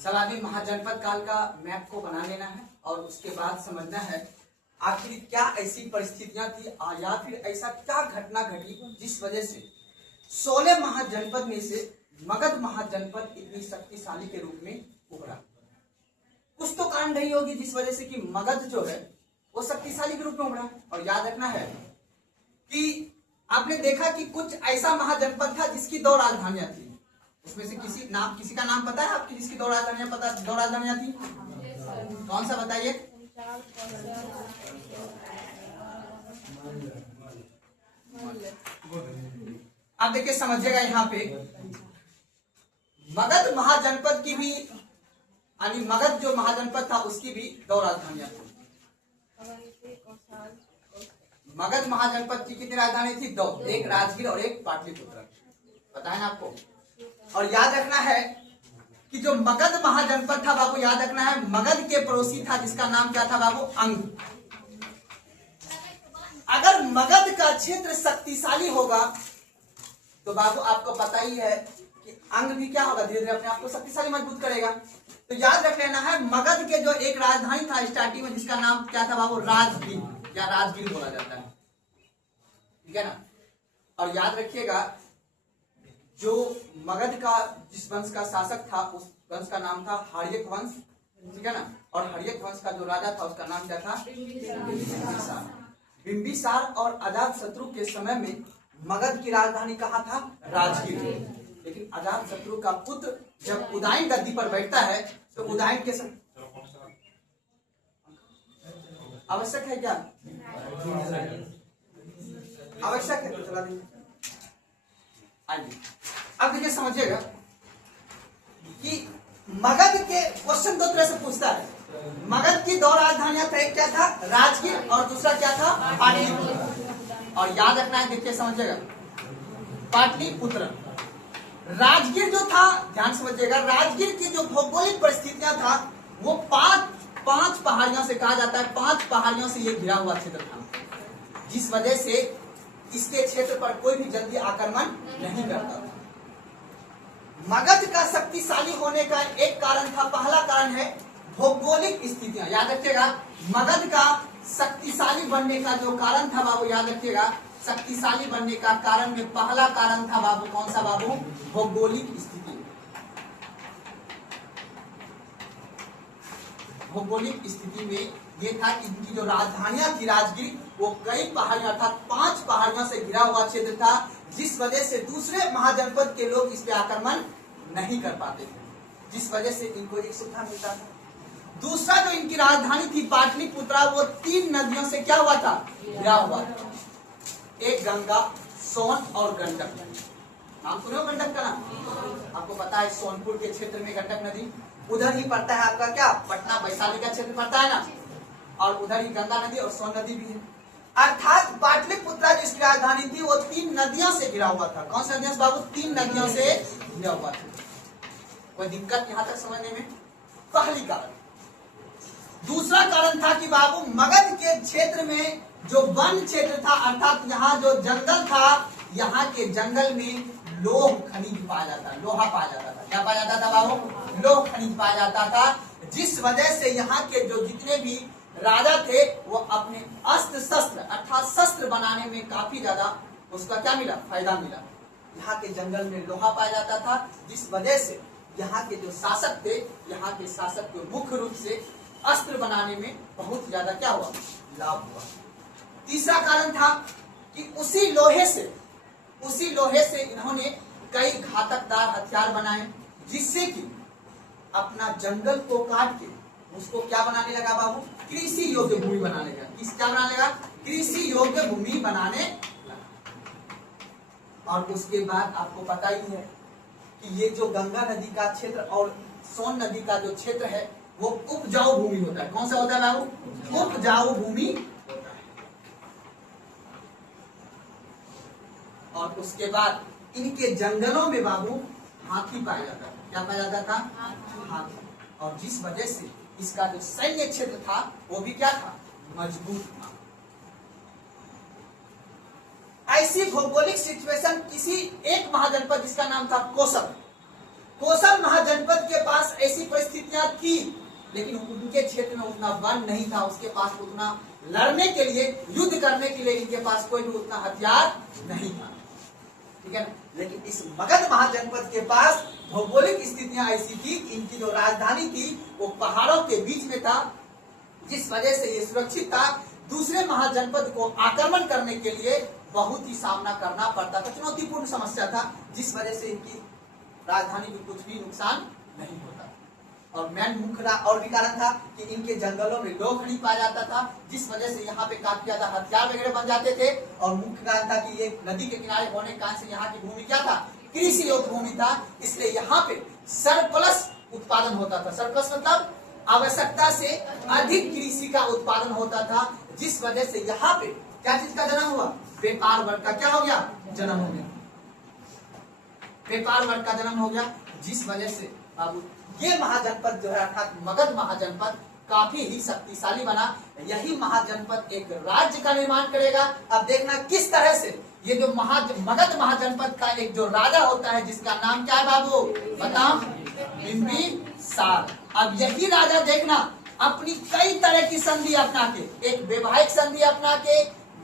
सवाल में महाजनपद काल का मैप को बना लेना है और उसके बाद समझना है आखिर क्या ऐसी परिस्थितियां थी या फिर ऐसा क्या घटना घटी जिस वजह से 16 महाजनपद में से मगध महाजनपद इतनी शक्तिशाली के रूप में उभरा। कुछ तो कारण रही होगी जिस वजह से कि मगध जो है वो शक्तिशाली के रूप में उभरा। और याद रखना है कि आपने देखा कि कुछ ऐसा महाजनपद था जिसकी 2 राजधानियां थी। उसमें से किसी का नाम पता है आपकी जिसकी 2 राजधानियां थी? कौन सा बताइए? आप देखिए समझिएगा यहाँ पे मगध महाजनपद की भी यानी मगध जो महाजनपद था उसकी भी 2 राजधानियां थी। मगध महाजनपद की कितनी राजधानी थी? 2, एक राजगीर और एक पाटलिपुत्र। पता है ना आपको? और याद रखना है कि जो मगध महाजनपद था बाबू, याद रखना है मगध के पड़ोसी था जिसका नाम क्या था बाबू? अंग। अगर मगध का क्षेत्र शक्तिशाली होगा तो बाबू आपको पता ही है कि अंग भी क्या होगा, धीरे धीरे अपने आप को शक्तिशाली मजबूत करेगा। तो याद रख लेना है मगध के जो एक राजधानी था स्टार्टिंग में जिसका नाम क्या था बाबू? राजगीर या राजगीर बोला जाता है, ठीक है ना। और याद रखिएगा जो मगध का जिस वंश का शासक था उस वंश का नाम था हर्यक वंश, ठीक है ना। और हर्यक वंश का जो राजा था उसका नाम क्या था? बिंबिसार। बिंबिसार और अजातशत्रु के समय में मगध की राजधानी कहाँ था? राजगीर। लेकिन अजातशत्रु का पुत्र जब उदयन गद्दी पर बैठता है तो उदयन के आवश्यक है क्या? आवश्यक है तो चला दीजिए। आइए अब देखिए समझिएगा कि मगध के क्वेश्चन 2 तरह से पूछता है। मगध की 2 राजधानियां थे, क्या था? राजगीर और दूसरा क्या था? पाटलिपुत्र। और याद रखना है, देखिए समझिएगा पाटलिपुत्र। राजगीर जो था, ध्यान समझिएगा, राजगीर की जो भौगोलिक परिस्थितियां था वो 5 पहाड़ियों से कहा जाता है, 5 पहाड़ियों से ये घिरा हुआ क्षेत्र था, जिस वजह से इसके क्षेत्र पर कोई भी जल्दी आक्रमण नहीं करता था। मगध का शक्तिशाली होने का एक कारण था, पहला कारण है भौगोलिक स्थितियां। याद रखिएगा मगध का शक्तिशाली बनने का जो कारण था बाबू, याद रखिएगा शक्तिशाली बनने का कारण में पहला कारण था बाबू, कौन सा बाबू? भौगोलिक स्थिति। भौगोलिक स्थिति में ये था कि इनकी जो राजधानियां थी राजगीर वो कई पहाड़ियां अर्थात 5 पहाड़ियों से घिरा हुआ क्षेत्र था, जिस वजह से दूसरे महाजनपद के लोग इस पे आक्रमण नहीं कर पाते थे, जिस वजह से इनको एक सुविधा मिलता था। दूसरा जो इनकी राजधानी थी पाटलिपुत्र, वो 3 नदियों से क्या हुआ था? घिरा हुआ था। एक गंगा, सोन और गंडक। नाम सुने हो गंडक का नाम? आपको पता है सोनपुर के क्षेत्र में गंडक नदी उधर ही पड़ता है, आपका क्या पटना वैशाली का क्षेत्र पड़ता है ना, और उधर ही गंगा नदी और सोन नदी भी है। अर्थात पाटलिपुत्र जिसकी राजधानी थी वो 3 नदियों से घिरा हुआ था। कौन सी नदियों से बाबू? 3 नदियों से घिरा हुआ था। कोई दिक्कत यहाँ तक समझने में? पहली कारण। दूसरा कारण था कि बाबू मगध के क्षेत्र में जो वन क्षेत्र था अर्थात यहाँ जो जंगल था, यहाँ के जंगल में लोह खनिज पाया जाता, लोहा पाया जाता था। क्या पाया जाता था बाबू? लोह खनिज पाया जाता था, जिस वजह से यहाँ के जो जितने भी राजा थे वो अपने अस्त्र शस्त्र अर्थात शस्त्र बनाने में काफी ज्यादा उसका क्या मिला? फायदा मिला। यहाँ के जंगल में लोहा पाया जाता था, जिस वजह से यहाँ के जो शासक थे, यहाँ के शासक को मुख्य रूप से अस्त्र बनाने में बहुत ज्यादा क्या हुआ? लाभ हुआ। तीसरा कारण था कि उसी लोहे से इन्होंने कई घातकदार हथियार बनाए, जिससे कि अपना जंगल को काट के उसको क्या बनाने लगा बाबू? कृषि योग्य भूमि बनाने लगा। क्या बनाने लगा? कृषि योग्य भूमि बनाने लगा। और उसके बाद आपको पता ही है कि ये जो गंगा नदी का क्षेत्र और सोन नदी का जो क्षेत्र है वो उपजाऊ भूमि होता है। कौन सा होता है बाबू? उपजाऊ भूमि होता है। और उसके बाद इनके जंगलों में बाबू हाथी पाया जाता था। क्या पाया जाता था? हाथी। और जिस वजह से इसका जो सैन्य क्षेत्र था वो भी क्या था? मजबूत था। ऐसी भौगोलिक सिचुएशन किसी एक महाजनपद जिसका नाम था कोसल, कोसल महाजनपद के पास ऐसी परिस्थितियां थी, लेकिन उनके क्षेत्र में उतना वन नहीं था, उसके पास उतना लड़ने के लिए, युद्ध करने के लिए इनके पास कोई भी उतना हथियार नहीं था, ठीक है ना। लेकिन इस मगध महाजनपद के पास भौगोलिक स्थितियां ऐसी थी, इनकी जो राजधानी थी वो पहाड़ों के बीच में था, जिस वजह से ये सुरक्षित था। दूसरे महाजनपद को आक्रमण करने के लिए बहुत ही सामना करना पड़ता था, चुनौतीपूर्ण समस्या था, जिस वजह से इनकी राजधानी को कुछ भी नुकसान नहीं होता। और मेन मुख्य और भी कारण था कि इनके जंगलों में लोखंड पाया जाता था, जिस वजह से यहाँ पे काफी ज्यादा हथियार वगैरह बन जाते थे। और मुख्य कारण था कि ये नदी के किनारे होने के कारण से यहाँ की भूमि क्या था, कृषि योग्य भूमि था, इसलिए यहाँ पे सरप्लस उत्पादन होता था। सरप्लस मतलब आवश्यकता से अधिक कृषि का उत्पादन होता था, जिस वजह से यहाँ पे क्या चीज का जन्म हुआ, व्यापार वर्ग का क्या हो गया, जन्म हो गया, व्यापार वर्ग का जन्म हो गया, जिस वजह से अब ये महाजनपद जो है अर्थात मगध महाजनपद काफी ही शक्तिशाली बना। यही महाजनपद एक राज्य का निर्माण करेगा। अब देखना किस तरह से ये जो मगध महाजनपद का एक जो राजा होता है, जिसका नाम क्या है बाबू, बताओ, बिंबिसार। अब यही राजा देखना अपनी कई तरह की संधि अपना के, एक वैवाहिक संधि अपना के,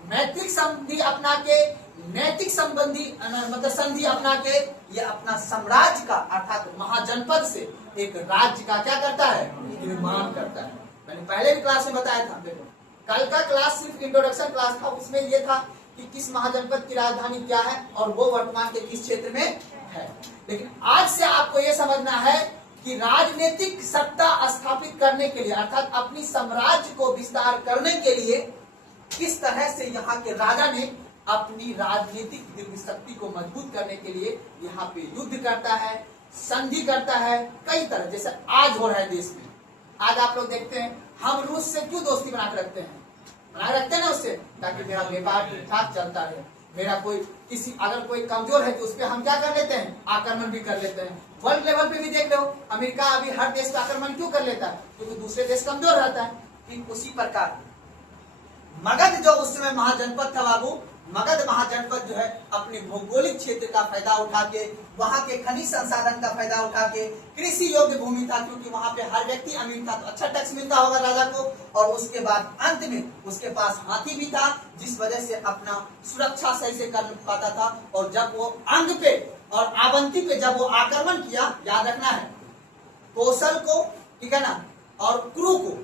मैत्रिक संधि अपना के, नैतिक संबंधी मतलब संधि अपना के, ये अपना साम्राज्य का अर्थात महाजनपद से एक राज्य का क्या करता है, निर्माण करता है। मैंने पहले भी क्लास में बताया था, देखो कल का क्लास सिर्फ इंट्रोडक्शन क्लास था, उसमें ये था कि किस महाजनपद की राजधानी क्या है और वो वर्तमान के किस क्षेत्र में है। लेकिन आज से आपको ये समझना है कि राजनीतिक सत्ता स्थापित करने के लिए अर्थात अपनी साम्राज्य को विस्तार करने के लिए किस तरह से यहाँ के राजा ने अपनी राजनीतिक दिव्य शक्ति को मजबूत करने के लिए यहाँ पे युद्ध करता है, संधि करता है कई तरह। जैसे आज हो रहा है देश में, आज आप लोग देखते हैं हम रूस से क्यों दोस्ती बना के रखते हैं, बना के रखते हैं ना उससे, ताकि मेरा व्यापार ठीक ठाक चलता है। मेरा कोई किसी अगर कोई कमजोर है तो उस पर हम क्या कर लेते हैं, आक्रमण भी कर लेते हैं। वर्ल्ड लेवल पे भी देख लो, अमेरिका अभी हर देश का आक्रमण क्यों कर लेता है, क्योंकि दूसरे देश कमजोर रहता है। ठीक उसी प्रकार मगध जो उस समय महाजनपद था बाबू, मगध महाजनपद जो है अपने भौगोलिक क्षेत्र का फायदा उठा के, वहां के खनिज संसाधन का फायदा उठा के, कृषि योग्य भूमि था क्योंकि वहां पे हर व्यक्ति अमीर था तो अच्छा टैक्स मिलता होगा राजा को, और उसके बाद अंत में उसके पास हाथी भी था, जिस वजह से अपना सुरक्षा सही से कर पाता था। और जब वो अंग पे और आवंती पे जब वो आक्रमण किया, याद रखना है कौशल को, ठीक है ना, और क्रू को,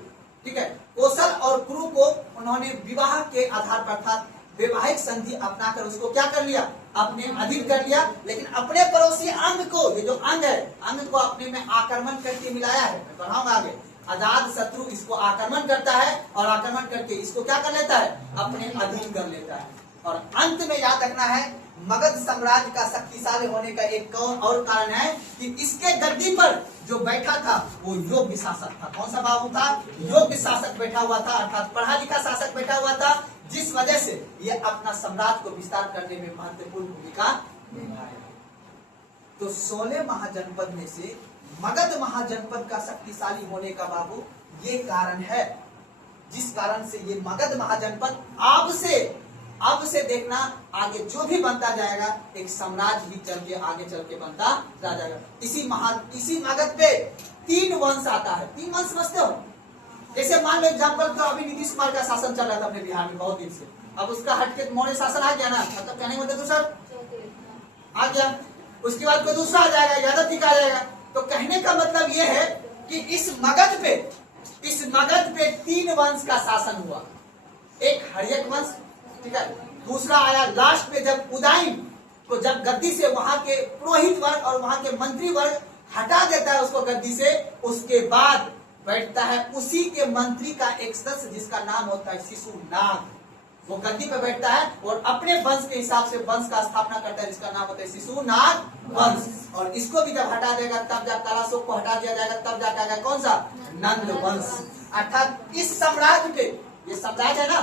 ठीक है, कौशल और क्रू को उन्होंने विवाह के आधार पर था वैवाहिक संधि अपनाकर उसको क्या कर लिया, अपने अधीन कर लिया। लेकिन अपने पड़ोसी अंग को, ये जो अंग है, अंग को अपने में आक्रमण करके मिलाया है, मैं पढ़ाऊंगा आगे। आजाद शत्रु इसको आक्रमण करता है और आक्रमण करके इसको क्या कर लेता है, अपने अधीन कर लेता है। और अंत में याद रखना है मगध साम्राज्य का शक्तिशाली होने का एक और कारण है कि इसके गद्दी पर जो बैठा था वो योग्य शासक था। कौन सा बाबू था, योग्य शासक बैठा हुआ था, अर्थात पढ़ा लिखा शासक बैठा हुआ था, जिस वजह से ये अपना साम्राज्य को विस्तार करने में महत्वपूर्ण भूमिका निभाएगा। तो 16 महाजनपद में से मगध महाजनपद का शक्तिशाली होने का बाबू ये कारण है, जिस कारण से ये मगध महाजनपद अब से देखना आगे जो भी बनता जाएगा एक साम्राज्य ही चल के आगे चल के बनता जाएगा। इसी मगध पे 3 वंश आता है। 3 वंश समझते हो, जैसे मान लो एग्जाम्पल तो अभी नीतीश कुमार का शासन चल रहा था अपने बिहार में बहुत दिन से, अब उसका हटके मौर्य शासन आ गया ना, मतलब कहने मतलब दूसरा आ गया, उसके बाद कोई दूसरा आ जाएगा, यादव जी का आ जाएगा। तो कहने का मतलब ये है कि इस मगध पे 3 वंश का शासन हुआ। एक हर्यक वंश, ठीक है, दूसरा आया लास्ट में जब उदयन को जब गद्दी से वहां के पुरोहित वर्ग और वहां के मंत्री वर्ग हटा देता है उसको गद्दी से, उसके बाद बैठता है उसी के मंत्री का एक सदस्य जिसका नाम होता है शिशुनाग, वो गद्दी पे बैठता है और अपने वंश के हिसाब से वंश का स्थापना करता है जिसका नाम होता है शिशुनाग वंश। और इसको भी जब हटा देगा तब जब ताराशोक को हटा दिया जाएगा तब जाकर आएगा कौन सा, नंद वंश। अर्थात इस साम्राज्य पे, ये साम्राज्य है ना,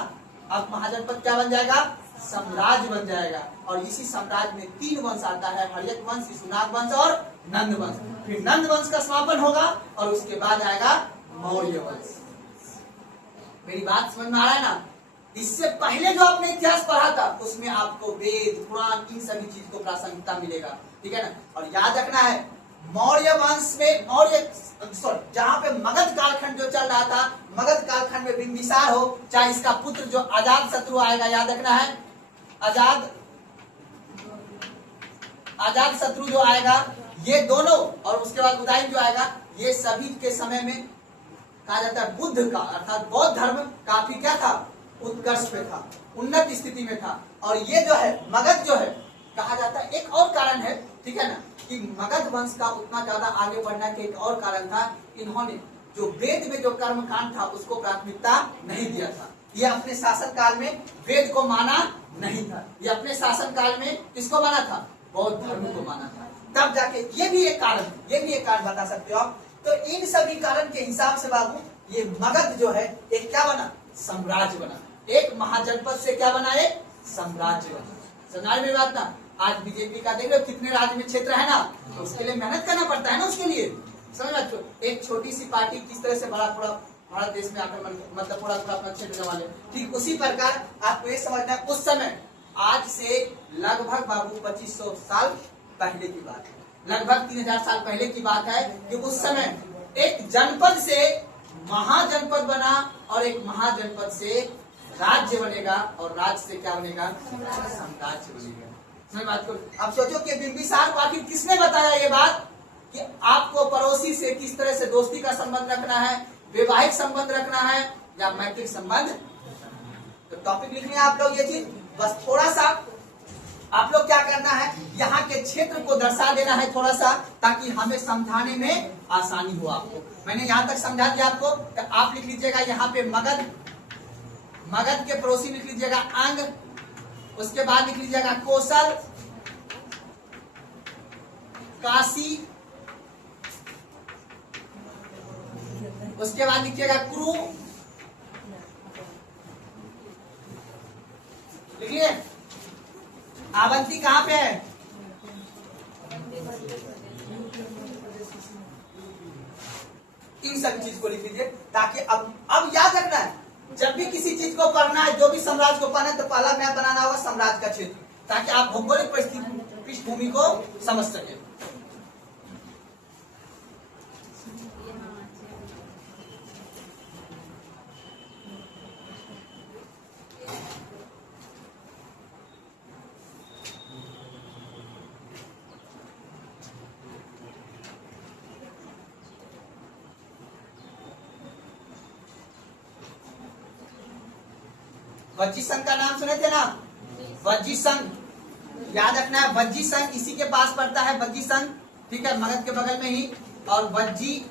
अब महाजनपद क्या बन जाएगा, साम्राज्य बन जाएगा। और इसी साम्राज्य में 3 वंश आता है, हर्यक वंश, शिशुनाग वंश और नंद वंश। फिर नंद वंश का समापन होगा और उसके बाद आएगा मौर्य वंश। मेरी बात समझ में आ रहा है ना। इससे पहले जो आपने इतिहास पढ़ा था उसमें आपको वेद पुराण इन सभी चीज को प्रासंगिकता मिलेगा, ठीक है ना। और याद रखना है मौर्य वंश में जहां पे मगध कालखंड जो चल रहा था, मगध कालखंड में बिंबिसार हो, चाहे इसका पुत्र जो अजात शत्रु आएगा, याद रखना है, अजात शत्रु जो आएगा, ये दोनों, और उसके बाद उदयन जो आएगा, ये सभी के समय में कहा जाता है बुद्ध का अर्थात बौद्ध धर्म काफी क्या था, उत्कर्ष पे था, उन्नत स्थिति में था। और ये जो है मगध जो है, कहा जाता है एक और कारण है, ठीक है ना, कि मगध वंश का उतना ज्यादा आगे बढ़ना के एक और कारण था, इन्होंने जो वेद में जो कर्म कांड था उसको प्राथमिकता नहीं दिया था। ये अपने शासन काल में वेद को माना नहीं था, ये अपने शासन काल में किसको माना था, बौद्ध धर्म को माना था। तब जाके ये भी एक कारण बता सकते हो आप। तो इन सभी कारण के हिसाब से बाबू ये मगध जो है एक क्या बना, साम्राज्य बना, एक महाजनपद से क्या बना, एक साम्राज्य बना। समझ में बात ना, आज बीजेपी का देख लो कितने राज्य में क्षेत्र है ना, तो उसके लिए मेहनत करना पड़ता है ना, उसके लिए समझ में, एक छोटी सी पार्टी किस तरह से बड़ा पूरा भारत देश में आकर मतलब पूरा अपना क्षेत्र जमा ले, ठीक उसी प्रकार आपको ये समझना है उस समय, आज से लगभग बाबू 2500 साल पहले की बात है, लगभग 3000 साल पहले की बात है कि उस समय एक जनपद से महाजनपद बना और एक महाजनपद से राज्य बनेगा और राज्य से क्या बनेगा, साम्राज्य बनेगा। समझ बात को। अब सोचो कि बिंबिसार को आखिर किसने बताया ये बात कि आपको पड़ोसी से किस तरह से दोस्ती का संबंध रखना है, वैवाहिक संबंध रखना है या मैत्रिक संबंध। तो टॉपिक लिखने आप लोग ये चीज बस थोड़ा सा आप लोग क्या करना है, यहाँ के क्षेत्र को दर्शा देना है थोड़ा सा, ताकि हमें समझाने में आसानी हो आपको। मैंने यहाँ तक समझा दिया आपको, तो आप लिख लीजिएगा यहाँ पे मगध, मगध के पड़ोसी लिख लीजिएगा अंग, उसके बाद लिख लीजिएगा कौशल, काशी, उसके बाद लिखिएगा कुरु, लिखिए आवंती कहाँ पे है, इन सभी चीज को लिख लीजिए, ताकि अब याद रखना है, जब भी किसी चीज को पढ़ना है, जो भी साम्राज्य को पढ़ना है, तो पहला मैप बनाना होगा साम्राज्य का क्षेत्र, ताकि आप भौगोलिक पृष्ठभूमि को समझ सके। वज्जी संघ का नाम सुने थे ना, वज्जी संघ, याद रखना है, वज्जी संघ इसी के पास पड़ता है, वज्जी संघ, ठीक है, मगध के बगल में ही। और वज्जी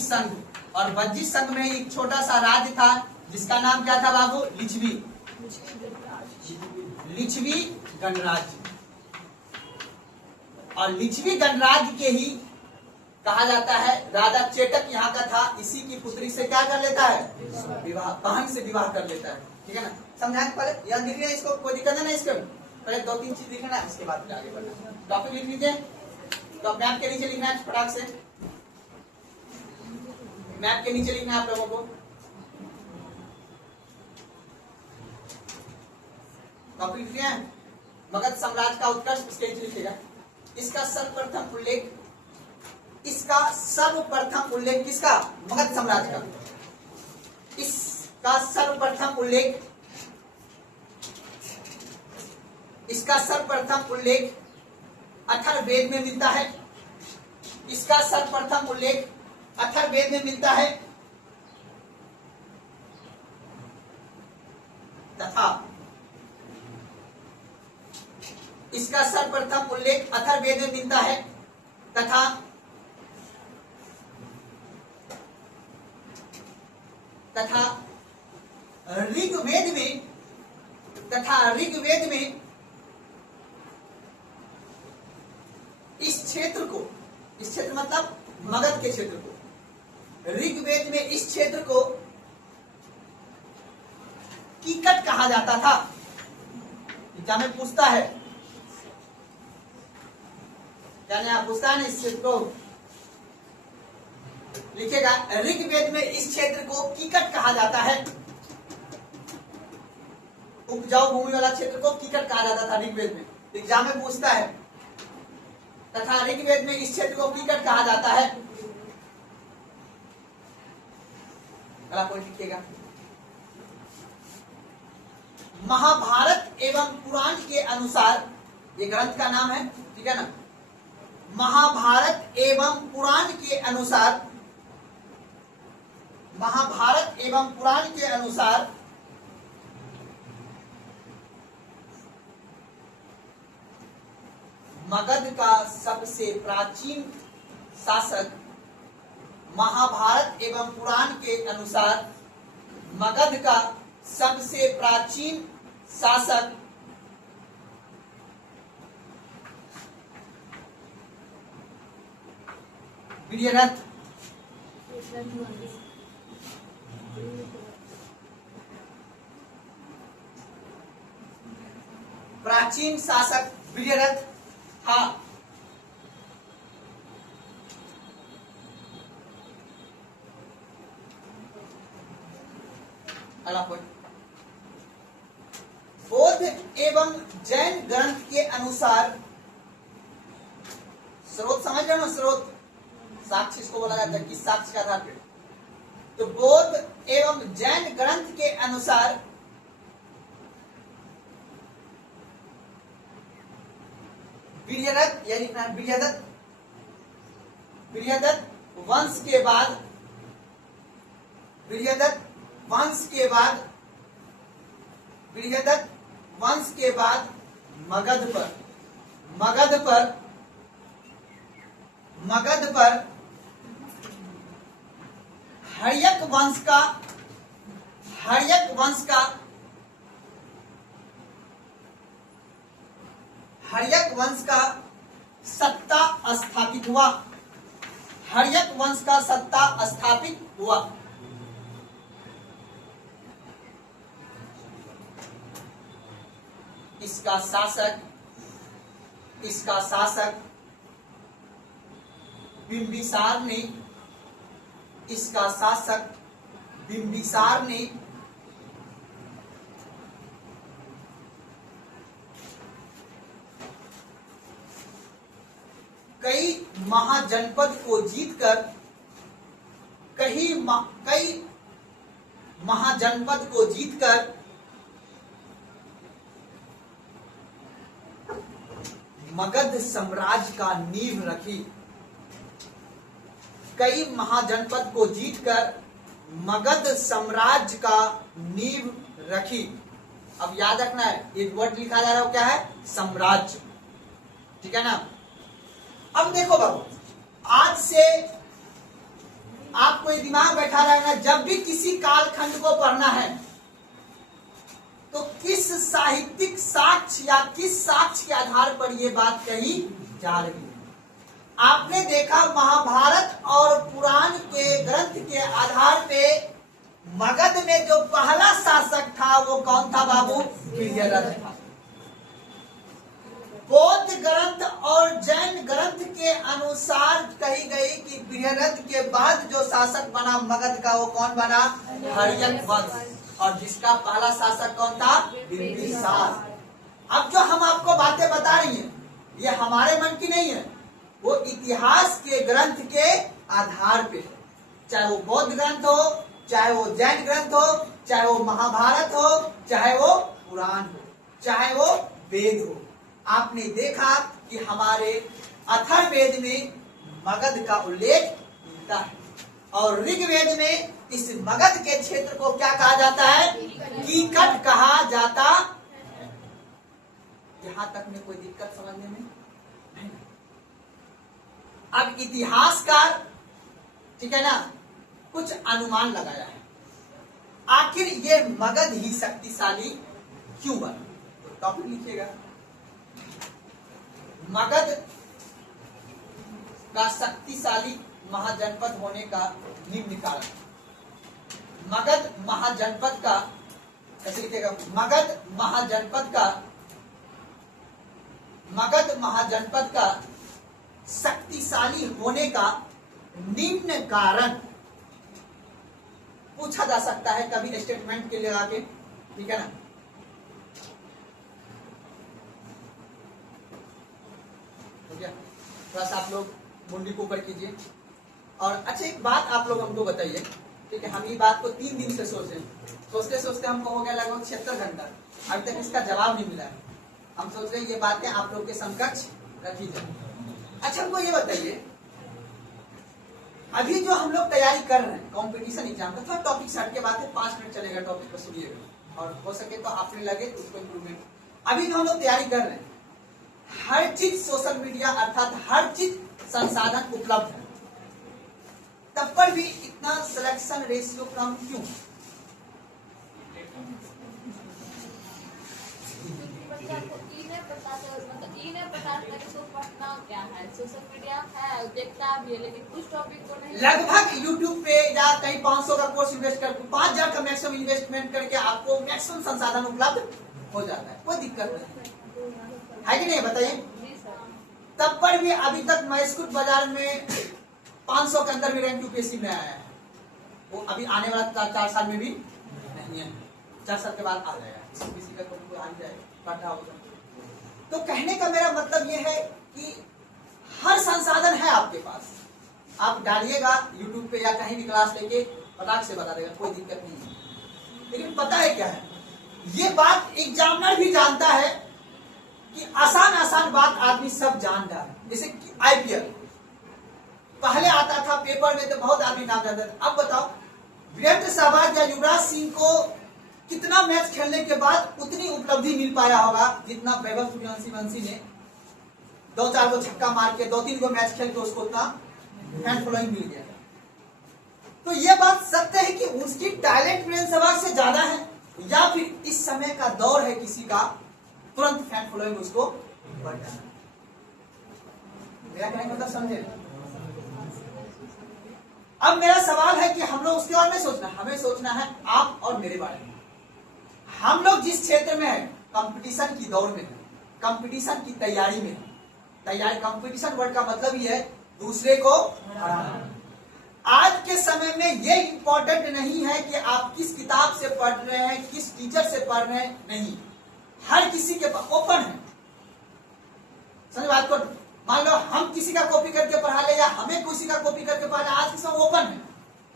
संघ, और वज्जी संघ में एक छोटा सा राज्य था जिसका नाम क्या था बाबू, लिच्छवी गणराज्य। और लिच्छवी गणराज्य के ही कहा जाता है, राजा चेटक यहाँ का था, इसी की पुत्री से क्या कर लेता है, विवाह, बहन से विवाह कर लेता है, ठीक है ना। समझाएं पहले, यहाँ लिख रहे हैं, इसको कोई दिक्कत नहीं, इसको पहले 2-3 चीज लिखना है, इसके बाद आगे बढ़ना। टॉपिक लिख लीजिए, तो मैप के नीचे लिखना है फटाक से, मैप के नीचे लिखना है आप लोगों को। टॉपिक लिख हैं, मगध साम्राज्य का उत्कर्ष, इसके नीचे लिखिएगा, इसका सर्वप्रथम उल्लेख, इसका सर्वप्रथम उल्लेख किसका, मगध साम्राज्य का, इसका सर्वप्रथम उल्लेख, इसका सर्वप्रथम उल्लेख अथर्ववेद में मिलता है, इसका सर्वप्रथम उल्लेख अथर्ववेद में मिलता है, तथा इसका सर्वप्रथम उल्लेख अथर्ववेद में मिलता है, तथा ऋग्वेद में इस क्षेत्र मतलब मगध के क्षेत्र को, ऋग्वेद में इस क्षेत्र को कीकट कहा जाता था। क्या में पूछता है, क्या नहीं पूछता है ना, इस क्षेत्र को लिखेगा, ऋग्वेद में इस क्षेत्र को कीकट कहा जाता है, उपजाऊ भूमि वाला क्षेत्र को कीकट कहा जाता था ऋग्वेद में। एग्जाम में पूछता है। तथा ऋग्वेद में इस क्षेत्र को कीकट कहा जाता है। अगला पॉइंट लिखिएगा। महाभारत एवं पुराण के अनुसार, ये ग्रंथ का नाम है, ठीक है ना। महाभारत एवं पुराण के अनुसार, महाभारत एवं पुराण के अनुसार मगध का सबसे प्राचीन शासक, महाभारत एवं पुराण के अनुसार मगध का सबसे प्राचीन शासक वीर्यरथ, प्राचीन शासक वीर्यरथ था। अगला पॉइंट, बौद्ध एवं जैन ग्रंथ के अनुसार, स्रोत समझ रहे हो ना, स्रोत साक्ष्य इसको बोला जाता है, किस साक्ष्य के आधार पर। तो बौद्ध एवं जैन ग्रंथ के अनुसार वीर्यरथ, यानी वीर्यदत्त, वीर्यदत्त वंश के बाद, वीर्यदत्त वंश के बाद, वीर्यदत्त वंश के बाद मगध पर, मगध पर, मगध पर हर्यक वंश का, हर्यक वंश का, हर्यक वंश का सत्ता स्थापित हुआ, हर्यक वंश का सत्ता स्थापित हुआ। इसका शासक, इसका शासक बिंबिसार ने, इसका शासक बिंबिसार ने कई महाजनपद को जीतकर, कई महाजनपद को जीतकर मगध साम्राज्य का नींव रखी, कई महाजनपद को जीतकर मगध साम्राज्य का नींव रखी। अब याद रखना है, एक वर्ड लिखा जा रहा है, क्या है? साम्राज्य, ठीक है ना। अब देखो बाबू, आज से आपको ये दिमाग बैठा रहना, जब भी किसी कालखंड को पढ़ना है तो किस साहित्यिक साक्ष्य या किस साक्ष्य के आधार पर ये बात कही जा रही है। आपने देखा महाभारत और पुराण के ग्रंथ के आधार पे मगध में जो पहला शासक था वो कौन था बाबू? वीर्यरथ था। बौद्ध ग्रंथ और जैन ग्रंथ के अनुसार कही गई कि वीर्यरथ के बाद जो शासक बना मगध का वो कौन बना? हर्यक वंश। और जिसका पहला शासक कौन था? बिंबिसार। अब जो हम आपको बातें बता रही हैं ये हमारे मन की नहीं है, वो इतिहास के ग्रंथ के आधार पे है। चाहे वो बौद्ध ग्रंथ हो, चाहे वो जैन ग्रंथ हो, चाहे वो महाभारत हो, चाहे वो पुराण हो, चाहे वो वेद हो। आपने देखा कि हमारे अथर्ववेद में मगध का उल्लेख मिलता है और ऋग्वेद में इस मगध के क्षेत्र को क्या कहा जाता है? कीकट कहा जाता है। यहां तक में कोई दिक्कत समझने में नहीं। अब इतिहासकार, ठीक है ना, कुछ अनुमान लगाया है, आखिर ये मगध ही शक्तिशाली क्यों बना? तो टॉपिक लिखिएगा, मगध का शक्तिशाली महाजनपद होने का निम्न कारण। मगध महाजनपद का, ऐसे लिखिएगा, मगध महाजनपद का, मगध महाजनपद का शक्तिशाली होने का निम्न कारण पूछा जा सकता है कभी स्टेटमेंट के लगा के, ठीक है ना। हो गया? थोड़ा सा आप लोग मुंडी को ऊपर कीजिए। और अच्छा एक बात आप लोग हमको बताइए, ठीक है, हम ये बात को 3 दिन से सोचते सोचते हमको हो गया लगभग 76 घंटा, अभी तक इसका जवाब नहीं मिला है। हम सोच रहे हैं ये बातें आप लोग के समकक्ष रखी जाए। अच्छा हमको ये बताइए, अभी जो हम लोग तैयारी कर रहे हैं कंपटीशन एग्जाम का, थोड़ा टॉपिक से हट के बात है, 5 मिनट चलेगा, टॉपिक को सुनिएगा और हो सके तो आपने लगे तो उसको इम्प्रूवमेंट। अभी जो हम लोग तैयारी कर रहे हैं, हर चीज सोशल मीडिया अर्थात हर चीज संसाधन उपलब्ध है, तब पर भी इतना सिलेक्शन रेशियो कम क्यों? सोशल मीडिया है, देखता भी है, लेकिन कुछ टॉपिक को नहीं। लगभग YouTube पे या कहीं 500 का कोर्स इन्वेस्ट कर 5000 का मैक्सिमम इन्वेस्टमेंट करके आपको मैक्सिमम संसाधन उपलब्ध हो जाता है, कोई दिक्कत नहीं है कि नहीं, बताइए। तब पर भी अभी तक मैस्कुट बाजार में 500 के अंदर भी रैंक यूपीएससी में आया है, वो अभी आने वाला 4 साल में भी नहीं है, 4 साल के बाद आ जाएगा, किसी का कोई आ जाएगा पढ़ा होगा। तो कहने का मेरा मतलब ये है कि हर संसाधन है आपके पास, आप डालिएगा YouTube पे या कहीं भी क्लास लेके फटाक से बता देगा, कोई दिक्कत नहीं है। लेकिन पता है क्या है, ये बात एग्जामिनर भी जानता है कि आसान बात आदमी सब जान रहा है। जैसे IPL पहले आता था पेपर में तो बहुत आदमी नाम जानता था, अब बताओ वीरेंद्र सहवाग या युवराज सिंह को कितना मैच खेलने के बाद उतनी उपलब्धि मिल पाया होगा जितना वैभव सूर्यवंशी ने 2-4 को छक्का मार के 2-3 को मैच खेल के उसको उतना फैन फॉलोइंग मिल गया। तो ये बात सत्य है कि उसकी टैलेंट वीरेंद्र सहवाग से ज्यादा है, या फिर इस समय का दौर है किसी का तुरंत फैन फॉलोइंग उसको बढ़ जाना। मेरा कहने का मतलब समझे? अब मेरा सवाल है कि हम लोग उसके बारे में सोचना, हमें सोचना है आप और मेरे बारे में। हम लोग जिस क्षेत्र में है, कंपटीशन की दौड़ में है, कंपटीशन की तैयारी में है। तैयारी, कंपटीशन वर्ड का मतलब ही है दूसरे को हराना। आज के समय में ये इंपॉर्टेंट नहीं है कि आप किस किताब से पढ़ रहे हैं, किस टीचर से पढ़ रहे हैं, नहीं, हर किसी के पास ओपन है। समझ बात को, मान लो हम किसी का कॉपी करके पढ़ा ले या हमें किसी का कॉपी करके पढ़ा ले, आज के समय ओपन है,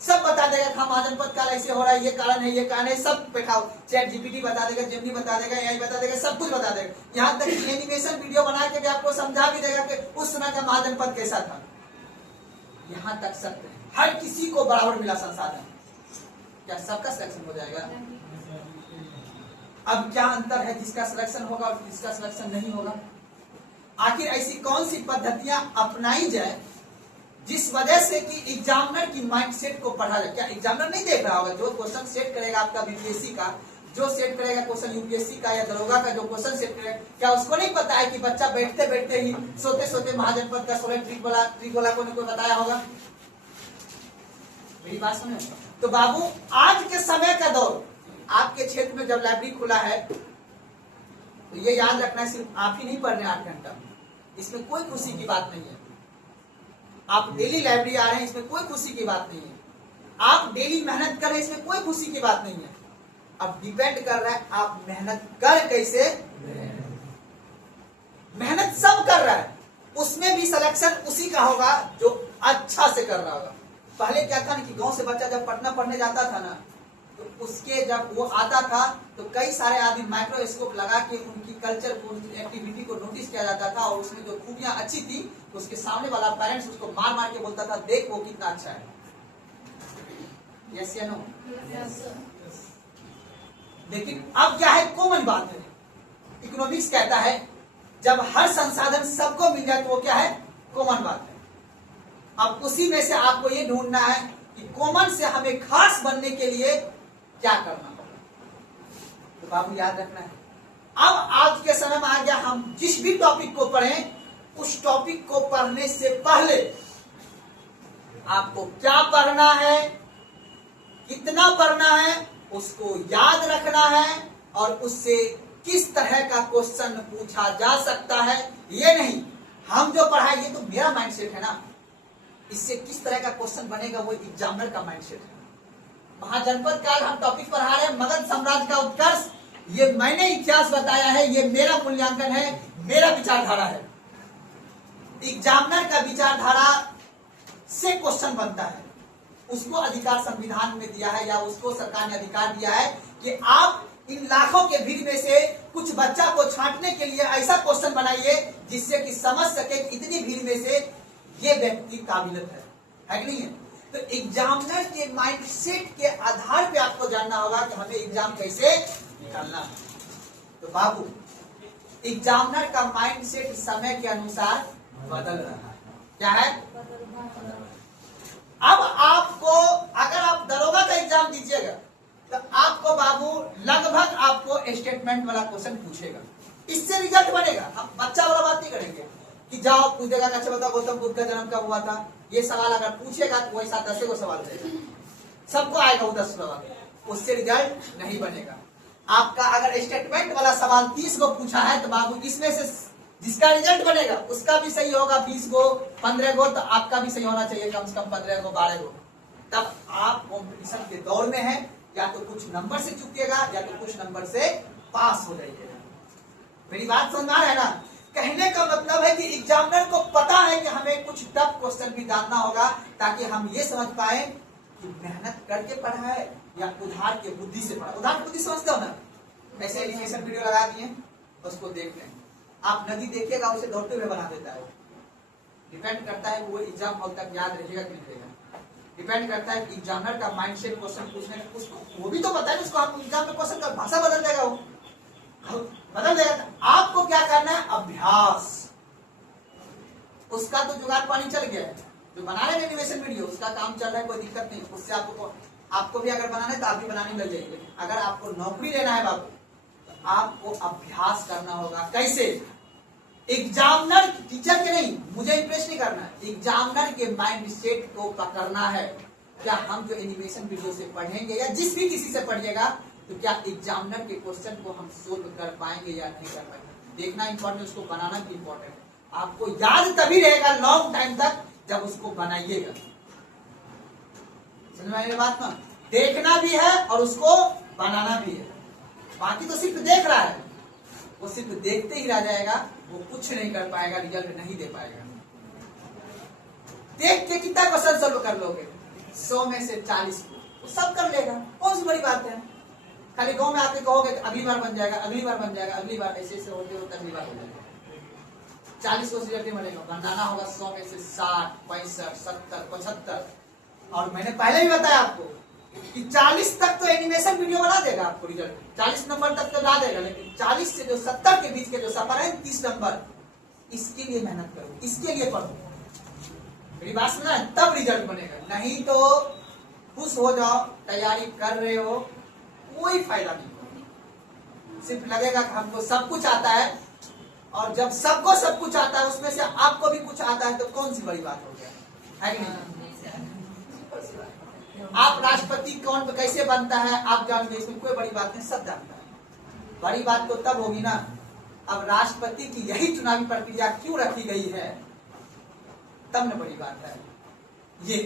सब बता देगा कि महाजनपद काल ऐसे हो रहा है, ये कारण है, ये कारण है, सब बैठाओ, चैट जीपीटी बता देगा, जेमिनी बता देगा, एआई बता देगा, सब कुछ बता देगा। यहाँ तक कि एनिमेशन वीडियो बना के भी आपको समझा भी देगा कि उस समय का महाजनपद कैसा था। यहाँ तक सत्य है, हर किसी को बराबर मिला संसाधन, क्या सबका सिलेक्शन हो जाएगा? अब क्या अंतर है जिसका सिलेक्शन होगा और जिसका सिलेक्शन नहीं होगा? आखिर ऐसी कौन सी पद्धतियां अपनाई जाए जिस वजह से कि एग्जामिनर की माइंडसेट को पढ़ा जाए? क्या एग्जामिनर नहीं देख रहा होगा? जो क्वेश्चन सेट करेगा आपका बीपीएससी का, जो सेट करेगा क्वेश्चन यूपीएससी का या दरोगा का, जो क्वेश्चन सेट करेगा, क्या उसको नहीं पता है कि बच्चा बैठते बैठते ही सोते सोते महाजनपद का 16 ट्रिक वाला को बताया होगा? मेरी बात सुने तो बाबू, आज के समय का दौर, आपके क्षेत्र में जब लाइब्रेरी खुला है तो ये याद रखना है, सिर्फ आप ही नहीं पढ़ रहे 8 घंटा, इसमें कोई खुशी की बात नहीं है। आप डेली लाइब्रेरी आ रहे हैं, इसमें कोई खुशी की बात नहीं है। आप डेली मेहनत कर रहे हैं, इसमें कोई खुशी की बात नहीं है। अब डिपेंड कर रहा है आप मेहनत कर कैसे, मेहनत सब कर रहा है, उसमें भी सिलेक्शन उसी का होगा जो अच्छा से कर रहा होगा। पहले क्या था ना कि गांव से बच्चा जब पटना पढ़ने जाता था ना, तो उसके जब वो आता था तो कई सारे आदमी माइक्रोस्कोप लगा के उनकी कल्चर को, उनकी एक्टिविटी को नोटिस किया जाता था, और उसमें जो खूबियां अच्छी थी तो उसके सामने वाला पेरेंट्स उसको मार मार के बोलता था, देख वो कितना अच्छा है। यस या नो? लेकिन अब क्या है, कॉमन बात है, इकोनॉमिक्स कहता है जब हर संसाधन सबको मिल जाए तो वो क्या है, कॉमन बात है। अब उसी में से आपको ये ढूंढना है कि कॉमन से हमें खास बनने के लिए क्या करना होगा। तो बाबू याद रखना है, अब आज के समय में आ गया, हम जिस भी टॉपिक को पढ़ें, उस टॉपिक को पढ़ने से पहले आपको क्या पढ़ना है, कितना पढ़ना है, उसको याद रखना है, और उससे किस तरह का क्वेश्चन पूछा जा सकता है। ये नहीं हम जो पढ़ा ये तो मेरा माइंडसेट है ना, इससे किस तरह का क्वेश्चन बनेगा वो एग्जामिनर का माइंडसेट है। महाजनपद काल हम टॉपिक पढ़ा रहे हैं, मगध साम्राज्य का उत्कर्ष, ये मैंने इतिहास बताया है, ये मेरा मूल्यांकन है, मेरा विचारधारा है। एग्जामिनर का विचारधारा से क्वेश्चन बनता है, उसको अधिकार संविधान में दिया है या उसको सरकार ने अधिकार दिया है कि आप इन लाखों के भीड़ में से कुछ बच्चा को छांटने के लिए ऐसा क्वेश्चन बनाइए जिससे कि समझ सके कि इतनी भीड़ में से ये व्यक्ति काबिलियत है कि नहीं है। तो एग्जामिनर के माइंडसेट के आधार पे आपको जानना होगा कि हमें एग्जाम कैसे निकालना है। तो बाबू, एग्जामिनर का माइंडसेट समय के अनुसार बदल रहा है। क्या है? अब आपको, अगर आप दरोगा का एग्जाम दीजिएगा तो आपको बाबू लगभग आपको स्टेटमेंट वाला क्वेश्चन पूछेगा, इससे रिजल्ट बनेगा। हम बच्चा वाला बात नहीं करेंगे कि जाओ पूछेगा अच्छा बताओ गौतम बुद्ध का जन्म कब हुआ था, ये सवाल अगर पूछेगा तो वैसा 10 को सवाल रहेगा, सबको आएगा वो 10 सवाल, उससे रिजल्ट नहीं बनेगा। आपका अगर स्टेटमेंट वाला सवाल 30 को पूछा है तो बाबू इसमें से जिसका रिजल्ट बनेगा उसका भी सही होगा 20 को 15 को, तो आपका भी सही होना चाहिए कम से कम 15 को 12 को। तब आप कॉम्पिटिशन के दौर में है, या तो कुछ नंबर से चुकेगा या तो कुछ नंबर से पास हो जाइएगा। मेरी बात समझ आ रहा है ना? कहने का मतलब है कि एग्जामिनर को पता है कि हमें कुछ टफ क्वेश्चन भी डालना होगा ताकि हम ये समझ पाए कि मेहनत करके पढ़ा है या उधार के बुद्धि से पढ़ा। उधार बुद्धि समझते हो ना? ऐसे एनिमेशन वीडियो लगा दिए, उसको देख लें। आप नदी देखिएगा उसे दौड़ते हुए बना देता है। डिपेंड करता है वो एग्जाम हॉल तक याद रहेगा कि नहीं रहेगा। डिपेंड करता है एग्जामिनर का माइंडसेट क्वेश्चन पूछने में, उसको वो भी तो पता है उसको हम एग्जाम में क्वेश्चन का भाषा बदल देगा, वो बदल देगा। आपको क्या करना है? अभ्यास। उसका तो जुगाड़ पानी चल गया है, जो बना रहे एनिमेशन वीडियो उसका काम चल रहा है, कोई दिक्कत नहीं। उससे आपको भी अगर बनाना है तो आप भी बनाने लग जाएंगे। अगर आपको नौकरी लेना है बाबू तो आपको अभ्यास करना होगा। कैसे? एग्जामिनर टीचर के नहीं, मुझे इंप्रेस नहीं करना है, एग्जामिनर के माइंड सेट को पकड़ना है। क्या हम जो एनिमेशन वीडियो से पढ़ेंगे या जिस भी किसी से पढ़िएगा तो क्या एग्जामिनर के क्वेश्चन को हम सोल्व कर पाएंगे या नहीं कर पाएंगे? देखना इंपॉर्टेंट, उसको बनाना भी इंपॉर्टेंट है। आपको याद तभी रहेगा लॉन्ग टाइम तक जब उसको बनाइएगा। समझ में आई बात ना? देखना भी है और उसको बनाना भी है। बाकी तो सिर्फ देख रहा है, वो सिर्फ देखते ही रह जाएगा, वो कुछ नहीं कर पाएगा, रिजल्ट नहीं दे पाएगा। देख के कितना क्वेश्चन सॉल्व कर लोगे? 100 में से 40 को वो सब कर लेगा। कौन सी बड़ी बात है? खाली गांव में आके कहोगे अगली बार बन जाएगा, अगली बार बन जाएगा, अगली बार ऐसे ऐसे होते होते अगली बार हो जाएगा। 40 को रिजल्ट मिलेगा, बनाना होगा 100 में से 60, 65, 70, 75। और मैंने पहले भी बताया आपको कि 40 तक तो एनिमेशन वीडियो बना देगा आपको रिजल्ट, 40 नंबर तक तो ला देगा, लेकिन 40 से जो 70 के बीच के जो सफर है 30 नंबर, इसके लिए मेहनत करो, इसके लिए पढ़ो। मेरी बात सुना है? तब रिजल्ट बनेगा। नहीं तो खुश हो जाओ, तैयारी कर रहे हो, कोई फायदा नहीं। सिर्फ लगेगा कि हमको सब कुछ आता है, और जब सबको सब कुछ आता है उसमें से आपको भी कुछ आता है तो कौन सी बड़ी बात हो गया, है कि नहीं? आप राष्ट्रपति कौन कैसे बनता है आप जानते हैं, इसमें कोई बड़ी बात नहीं, सब जानता है। बड़ी बात तो तब होगी ना, अब राष्ट्रपति की यही चुनावी प्रक्रिया क्यों रखी गई है, तब न बड़ी बात है। ये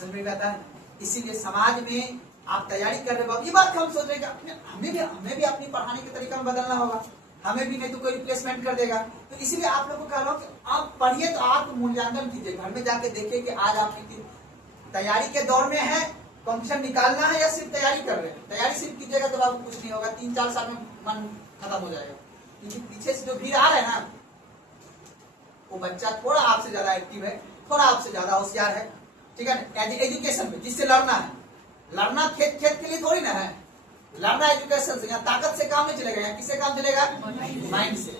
समझ में आता है। इसीलिए समाज में आप तैयारी कर रहे हो, ये बात हम सोच रहे हैं हमें भी अपनी पढ़ाने के तरीका में बदलना होगा, हमें भी नहीं तो कोई रिप्लेसमेंट कर देगा। तो इसीलिए आप लोगों को कह रहा हूँ कि आप पढ़िए, तो आप मूल्यांकन कीजिए, घर में जाके देखिए कि आज आपकी तैयारी के दौर में है, कंपटीशन निकालना है या सिर्फ तैयारी कर रहे हैं। तैयारी सिर्फ कीजिएगा तो आपको कुछ नहीं होगा, 3-4 साल में मन खत्म हो जाएगा। क्योंकि पीछे से जो भीड़ आ रहा है ना, वो बच्चा थोड़ा आपसे ज्यादा एक्टिव है, थोड़ा आपसे ज्यादा होशियार है, ठीक है ना? एजुकेशन में जिससे लड़ना है, लड़ना खेत के लिए थोड़ी ना है, लड़ना एजुकेशन से। यहाँ ताकत से काम नहीं चलेगा, यहाँ किससे काम चलेगा? माइंड से।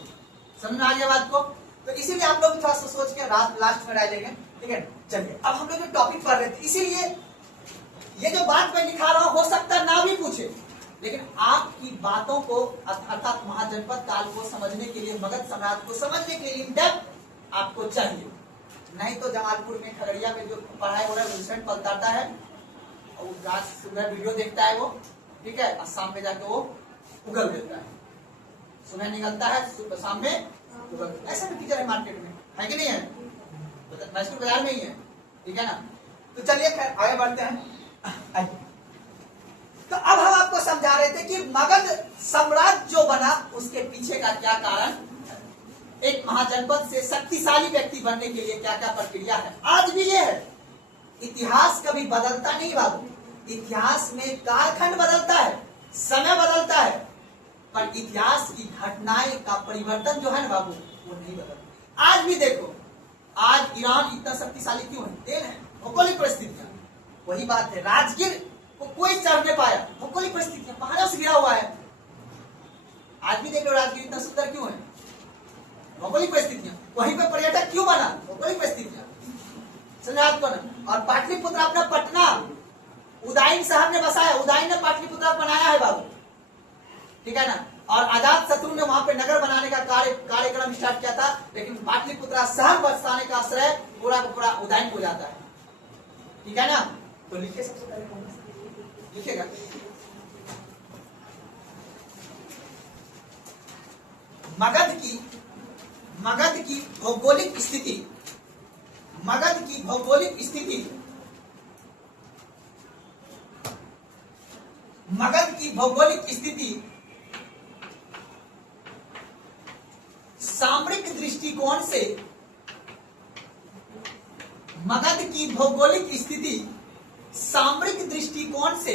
समझ में आ गया बात को? तो इसीलिए आप लोग थोड़ा सा सोच के लास्ट में राय लेंगे, ठीक है? चलिए अब हम लोग जो टॉपिक पढ़ रहे थे, इसीलिए ये जो बात मैं लिखा रहा हूं हो सकता है ना भी पूछे, लेकिन आपकी बातों को अर्थात महाजनपद काल को समझने के लिए, मगध सम्राट को समझने के लिए इन डेप्थ आपको चाहिए। नहीं तो जमालपुर में, खगड़िया में जो पढ़ाई हो रहा है, विंसेंट पलटाता है और रात सुबह वीडियो देखता है वो, ठीक है, और शाम में जाके वो उगल देता है, सुबह निकलता है, शाम में उगल। ऐसा भी टीचर है मार्केट में, है कि नहीं है? मैसूर बाजार में ही है, ठीक है ना? तो चलिए खैर आगे बढ़ते हैं। तो अब हम आपको समझा रहे थे कि मगध साम्राज्य जो बना उसके पीछे का क्या कारण है। एक महाजनपद से शक्तिशाली व्यक्ति बनने के लिए क्या क्या प्रक्रिया है, आज भी ये है। इतिहास कभी बदलता नहीं बाबू, इतिहास में कालखंड बदलता है, समय बदलता है, पर इतिहास की घटनाएं का परिवर्तन जो है ना बाबू वो नहीं बदलता। आज भी देखो, आज ईरान इतना शक्तिशाली क्यों है? तेल है, भौगोलिक परिस्थितियां। वही बात है, राजगीर को कोई चढ़ नहीं पाया, भौगोलिक परिस्थितियां, पहाड़ों से घिरा हुआ है। आज भी देख लो राजगीर इतना सुंदर क्यों है? भौगोलिक परिस्थितियां। वहीं पे पर्यटक क्यों बना? भौगोलिक परिस्थितियां। समझा आपको ना? और पाटलिपुत्र अपना पटना उदयन साहब ने बसाया, उदयन ने पाटलिपुत्र बनाया है बाबू, ठीक है ना। और आजाद शत्रु ने वहां पे नगर बनाने का कार्यक्रम स्टार्ट किया था, लेकिन पाटलिपुत्र शहर बसाने का श्रेय पूरा का पूरा उदयन को जाता है, ठीक है ना। तो लिखिए, सबसे पहले कौन लिखेगा? मगध की भौगोलिक स्थिति, मगध की भौगोलिक स्थिति, मगध की भौगोलिक स्थिति सामरिक दृष्टिकोण से, मगध की भौगोलिक स्थिति सामरिक दृष्टिकोण से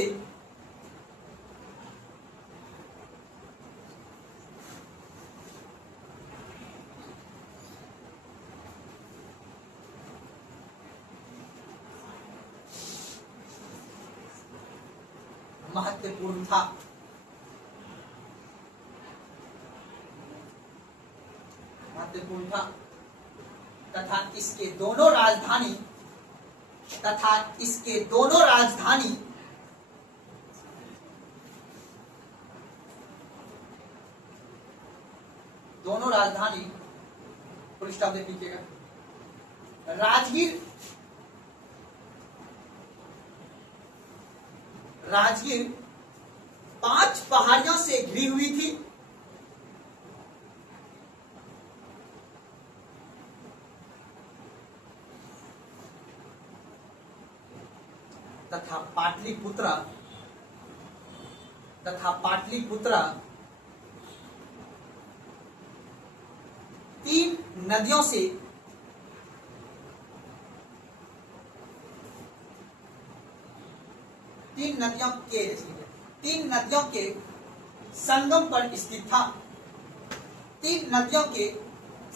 महत्वपूर्ण था। महत्वपूर्ण था तथा इसके दोनों राजधानी फुल स्टॉप दे दीजिएगा। राजगीर 5 पहाड़ियों से घिरी हुई थी तथा पाटलिपुत्र 3 नदियों से तीन नदियों के संगम पर स्थित था। 3 नदियों के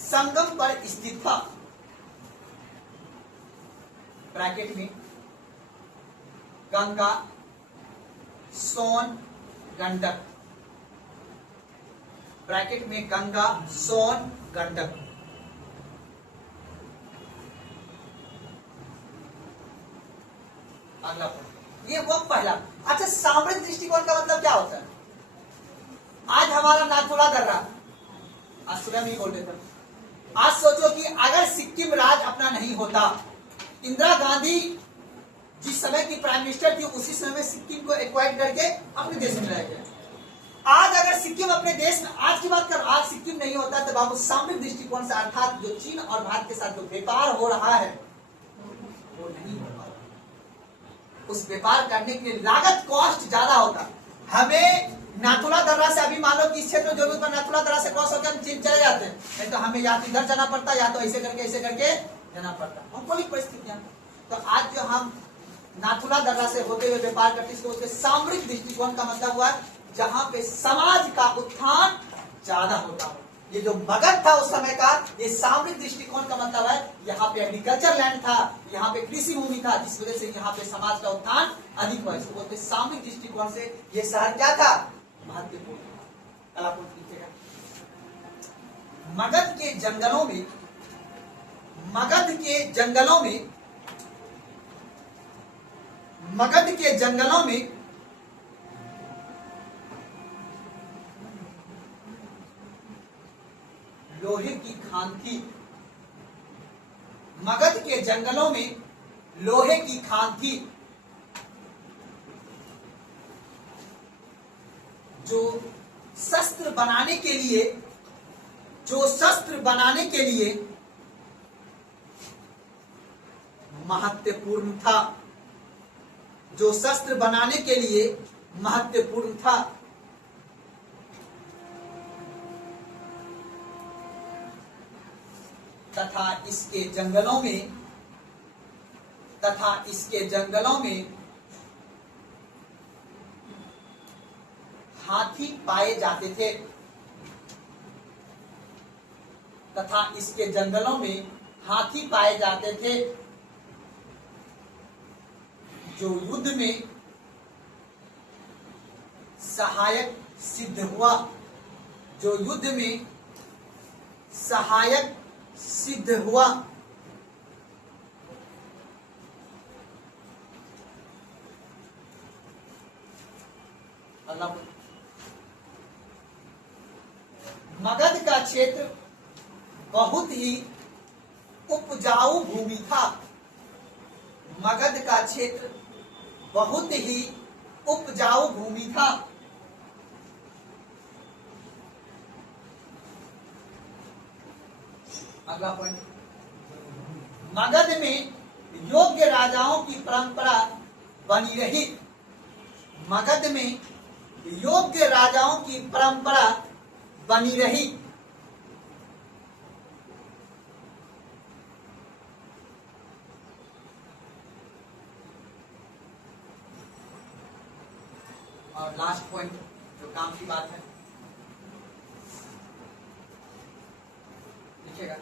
संगम पर स्थित था। ब्रैकेट में गंगा, सोन, गंडक, ब्रैकेट में गंगा, सोन, गंडक। अगला पॉइंट, ये वो पहला। अच्छा, सामरिक दृष्टिकोण का मतलब क्या होता है? आज हमारा नाथुला दर्रा, आज सुबह में ही बोल देता हूं, आज सोचो कि अगर सिक्किम राज्य अपना नहीं होता, इंदिरा गांधी जिस समय की प्राइम मिनिस्टर थी उसी समय में सिक्किम को एक्वायर करके अपने देश में लाया गया। आज अगर सिक्किम अपने देश में, आज की बात कर, आज सिक्किम नहीं होता तो बाबू सामरिक दृष्टिकोण से, अर्थात जो चीन और भारत के साथ जो व्यापार हो रहा है वो नहीं हो रहा। उस व्यापार करने के लिए लागत, कॉस्ट ज्यादा होता। हमें नाथुला दर्रा से, अभी मान लो कि इस क्षेत्र में जरूरत पर नाथुला दर्रा से क्रॉस होकर चीन चले जाते हैं, नहीं तो हमें या तो इधर जाना पड़ता या तो ऐसे करके जाना पड़ता। भौगोलिक परिस्थितियां। तो आज जो हम नाथुला दर्रा से होते हुए व्यापार करते हैं, उसके सामरिक दृष्टिकोण का मतलब हुआ जहां पे समाज का उत्थान ज्यादा होता हो। ये जो मगध था उस समय का, ये सामरिक दृष्टिकोण का मतलब है यहाँ पे एग्रीकल्चर लैंड था, यहाँ पे कृषि भूमि था, जिस वजह से यहाँ पे समाज का उत्थान अधिक हुआ। इसको बोलते सामरिक दृष्टिकोण से ये शहर क्या था? महत्वपूर्ण। मगध के जंगलों में लोहे की खान थी। मगध के जंगलों में लोहे की खान थी, जो शस्त्र बनाने के लिए महत्वपूर्ण था। जो शस्त्र बनाने के लिए महत्वपूर्ण था। तथा इसके जंगलों में हाथी पाए जाते थे। तथा इसके जंगलों में हाथी पाए जाते थे, जो युद्ध में सहायक सिद्ध हुआ। जो युद्ध में सहायक सिद्ध हुआ। अल्लाह। मगध का क्षेत्र बहुत ही उपजाऊ भूमि था। मगध का क्षेत्र बहुत ही उपजाऊ भूमि था। अगला पॉइंट, मगध में योग्य राजाओं की परंपरा बनी रही। मगध में योग्य राजाओं की परंपरा बनी रही। और लास्ट पॉइंट जो काम की बात है, देखिएगा,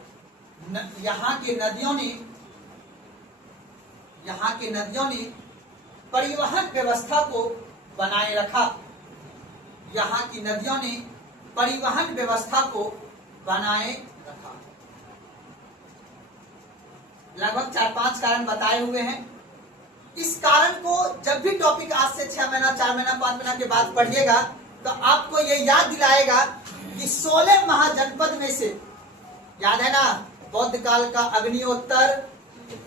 यहाँ के नदियों ने परिवहन व्यवस्था को बनाए रखा। यहाँ की नदियों ने परिवहन व्यवस्था को बनाए रखा। लगभग 4-5 कारण बताए हुए हैं। इस कारण को जब भी टॉपिक आज से 6 महीना, 4 महीना, 5 महीना के बाद पढ़िएगा तो आपको ये याद दिलाएगा कि 16 महाजनपद में से, याद है ना, बौद्ध काल का अग्निहोत्र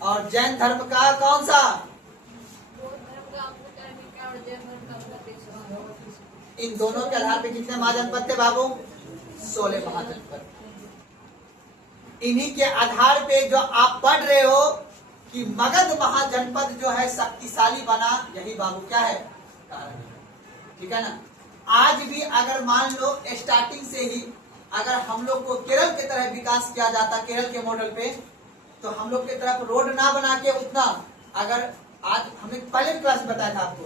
और जैन धर्म का कौन सा? इन दोनों के आधार पे कितने महाजनपद थे बाबू? 16 महाजनपद। इन्हीं के आधार पे जो आप पढ़ रहे हो कि मगध महाजनपद जो है शक्तिशाली बना, यही बाबू क्या है? कारण। ठीक है ना। आज भी अगर मान लो स्टार्टिंग से ही अगर हम लोग को केरल की तरह विकास किया जाता, केरल के मॉडल पे, तो हम लोग की तरफ रोड ना बना के उतना, अगर आज हमने पहले क्लास में बताया था आपको,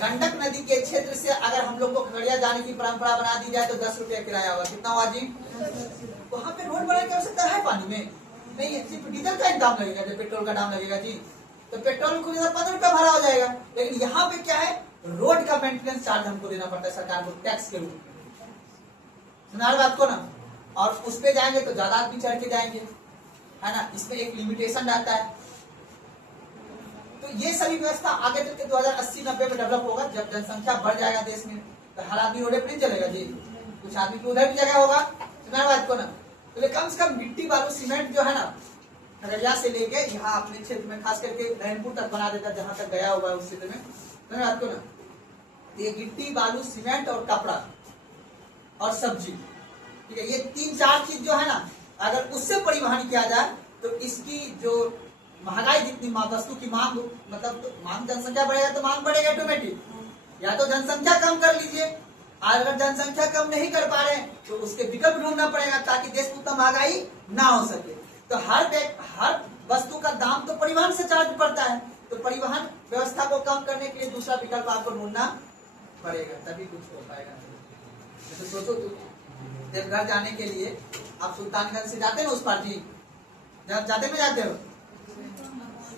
गंडक नदी के क्षेत्र से अगर हम लोग को खगड़िया जाने की परंपरा बना दी जाए तो 10 रुपया किराया होगा। कितना हुआ जी? वहां पे रोड बनाने की आवश्यकता है पानी में? नहीं, सिर्फ डीजल का दाम लगेगा, जब पेट्रोल का दाम लगेगा जी, तो पेट्रोल को 15 रुपया भाड़ा हो जाएगा। लेकिन यहाँ पे क्या है, रोड का मेंटेनेंस चार्ज हमको देना पड़ता है सरकार को, टैक्स के रूप में। सुना बात को ना। और उस पे जाएंगे तो ज्यादा आदमी चढ़ के जाएंगे, है ना। इसमें एक लिमिटेशन रहता है। तो ये सभी व्यवस्था आगे चल के 2080-90 में डेवलप होगा। जब जनसंख्या बढ़ जाएगा देश में तो हर आदमी रोडे पर नहीं चलेगा जी, कुछ आदमी को उधर भी जगह होगा। सुना बात को ना। तो कम से कम मिट्टी बालू सीमेंट जो है ना, खगड़िया से लेके यहाँ अपने क्षेत्र में खास करके नैनपुर तक बना देता, जहां तक गया हुआ है उस क्षेत्र में। सुना बात को ना। ये गिट्टी बालू सीमेंट और कपड़ा और सब्जी, ठीक है, ये 3-4 चीज जो है ना, अगर उससे परिवहन किया जाए तो इसकी जो महंगाई जितनी वस्तु की मांग, मतलब तो मांग, जनसंख्या बढ़ेगा तो मांग बढ़ेगा ऑटोमेटिक। या तो जनसंख्या कम कर लीजिए, अगर जनसंख्या कम नहीं कर पा रहे तो उसके विकल्प ढूंढना पड़ेगा ताकि देश में उतना महंगाई ना हो सके। तो हर वस्तु का दाम तो परिवहन से चार्ज पड़ता है, तो परिवहन व्यवस्था को कम करने के लिए दूसरा विकल्प आपको ढूंढना पड़ेगा, तभी कुछ हो पाएगा। तो सोचो तुम देवघर जाने के लिए आप सुल्तानगंज से जाते हो उस पार जी, जब जाते में जाते हो,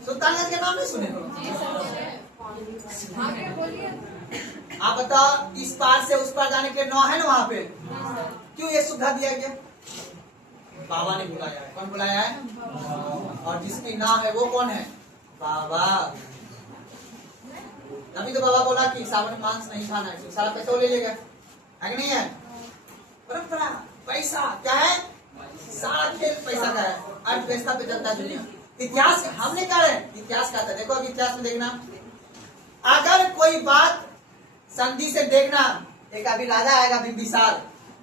सुल्तानगंज के नाम नहीं सुने हो? आप बताओ, इस पार से उस पार जाने के लिए 9 है ना वहाँ पे, क्यों ये सुविधा दिया गया? बाबा ने बुलाया है। कौन बुलाया है? और जिसकी नाम है वो कौन है? बाबा। तभी तो बाबा बोला कि सावन में मांस नहीं खाना है, सारा पैसा वो ले लेगा, है कि नहीं है? परंपरा, पैसा क्या है? सारा खेल पैसा का है, अर्थव्यवस्था पे चलता है दुनिया। इतिहास हमने कहा है, इतिहास का था। देखो अब इतिहास में देखना, अगर कोई बात संधि से देखना, एक अभी राजा आएगा बिंबिसार।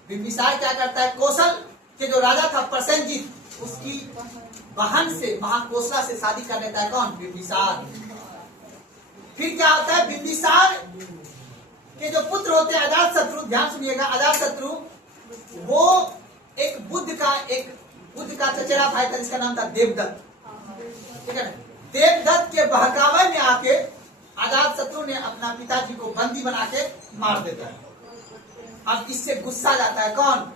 बिंबिसार क्या करता है, कौशल के जो राजा था प्रसेनजीत, उसकी बहन से, महाकोशला से शादी कर लेता है। कौन? बिंबिसार। फिर क्या होता है, बिंबिसार के जो पुत्र होते हैं अजातशत्रु, ध्यान सुनिएगा, अजातशत्रु वो एक बुद्ध का एक बुद्ध का चचेरा भाई था जिसका नाम था देवदत्त, ठीक है ना। देवदत्त के बहकावे में आके अजात शत्रु ने अपना पिताजी को बंदी बना के मार देता है। अब इससे गुस्सा जाता है कौन?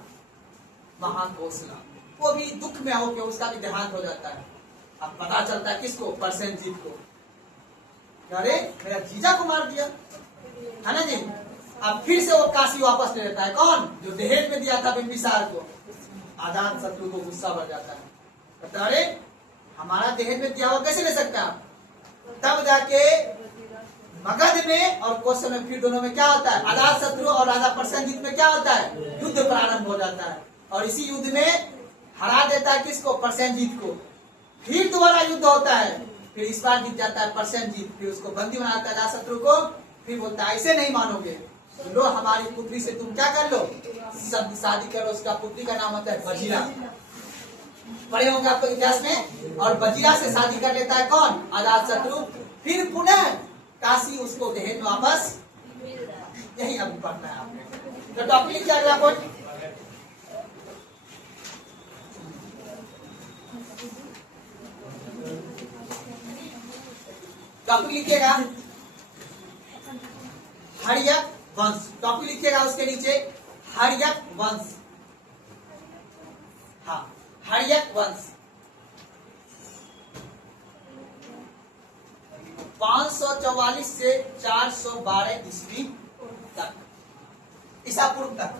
महाकोसला, वो भी दुख में होकर उसका भी देहांत हो जाता है। अब पता चलता है किसको? प्रसेनजीत को, अरे मेरा जीजा को मार दिया, है ना जी। अब फिर से वो काशी वापस ले लेता है, कौन? जो दहेज में दिया था बिंबिसार को। अजात शत्रु को गुस्सा बढ़ जाता है, कहता अरे हमारा दहेज में दिया हुआ कैसे ले सकता है? तब जाके मगध में और कौशल में फिर दोनों में क्या होता है? अजात शत्रु और राजा प्रसेनजीत में क्या होता है? युद्ध प्रारंभ हो जाता है और इसी युद्ध में हरा देता है किसको? प्रसेनजीत को। फिर दोबारा युद्ध होता है, फिर इस बार जीत जाता है प्रसेनजीत, फिर उसको बंदी बनाता है अजात शत्रु को। फिर बोलता है ऐसे नहीं मानोगे, लो हमारी पुत्री से तुम क्या कर लो? सब शादी करो। उसका पुत्री का नाम होता है बजीरा, पढ़े होंगे आपको इतिहास में। और बजीरा से शादी कर लेता है कौन? अजात शत्रु। फिर पुनः काशी उसको दहेज में वापस, यही अब पढ़ना है आपने। तो टॉपिक लिखिए अगला पॉइंट। टॉपिक लिखिएगा हर्यक वंश। टॉपिक लिखिएगा उसके नीचे हर्यक वंश। हाँ, हर्यक वंश 544 से 412 ईस्वी तक, ईसा पूर्व तक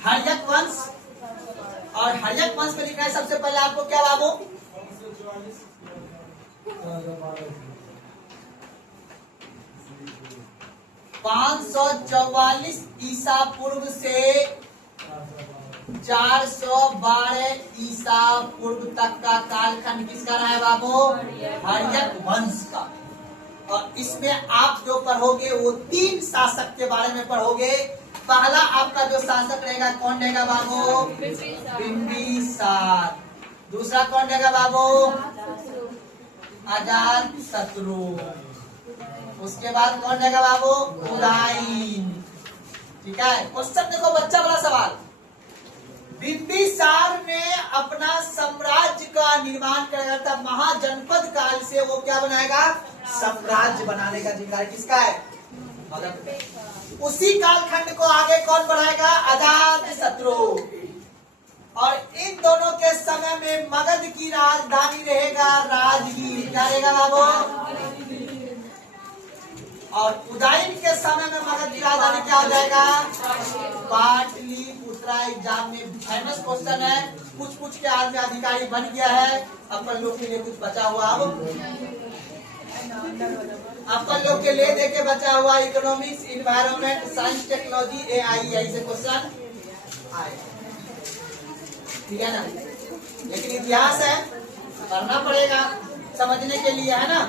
हर्यक वंश। और हर्यक वंश में लिखना है सबसे पहले आपको क्या बाबू? 544 ईसा पूर्व से 412 ईसा पूर्व तक का कालखंड किसका रहा है बाबू? हर्यक वंश का। और इसमें आप जो पढ़ोगे वो 3 शासक के बारे में पढ़ोगे। पहला आपका जो शासक रहेगा कौन रहेगा बाबू? बिंबिसार। दूसरा कौन रहेगा बाबू? अजात शत्रु। उसके बाद कौन रहेगा बाबू? उदयन। ठीक है, क्वेश्चन देखो बच्चा वाला सवाल। बिंबिसार ने अपना साम्राज्य का निर्माण करेगा था। महाजनपद काल से वो क्या बनाएगा? साम्राज्य बनाने का जिम्मेदारी किसका है? उसी कालखंड को आगे कौन बढ़ाएगा? अजात शत्रु। और इन दोनों के समय में मगध की राजधानी रहेगा राजगीर। क्या रहेगा बाबू? और उदयन के समय में मगध की राजधानी क्या हो जाएगा? पाटलिपुत्रा। एग्जाम में फेमस क्वेश्चन है, पूछ के आज में अधिकारी बन गया है। अपन लोग के लिए कुछ बचा हुआ, अपन लोग के लिए देखे बचा हुआ economics, environment, science, technology, AI ऐसे क्वेश्चन आए, ठीक है ना। लेकिन इतिहास है, पढ़ना पड़ेगा समझने के लिए, है ना।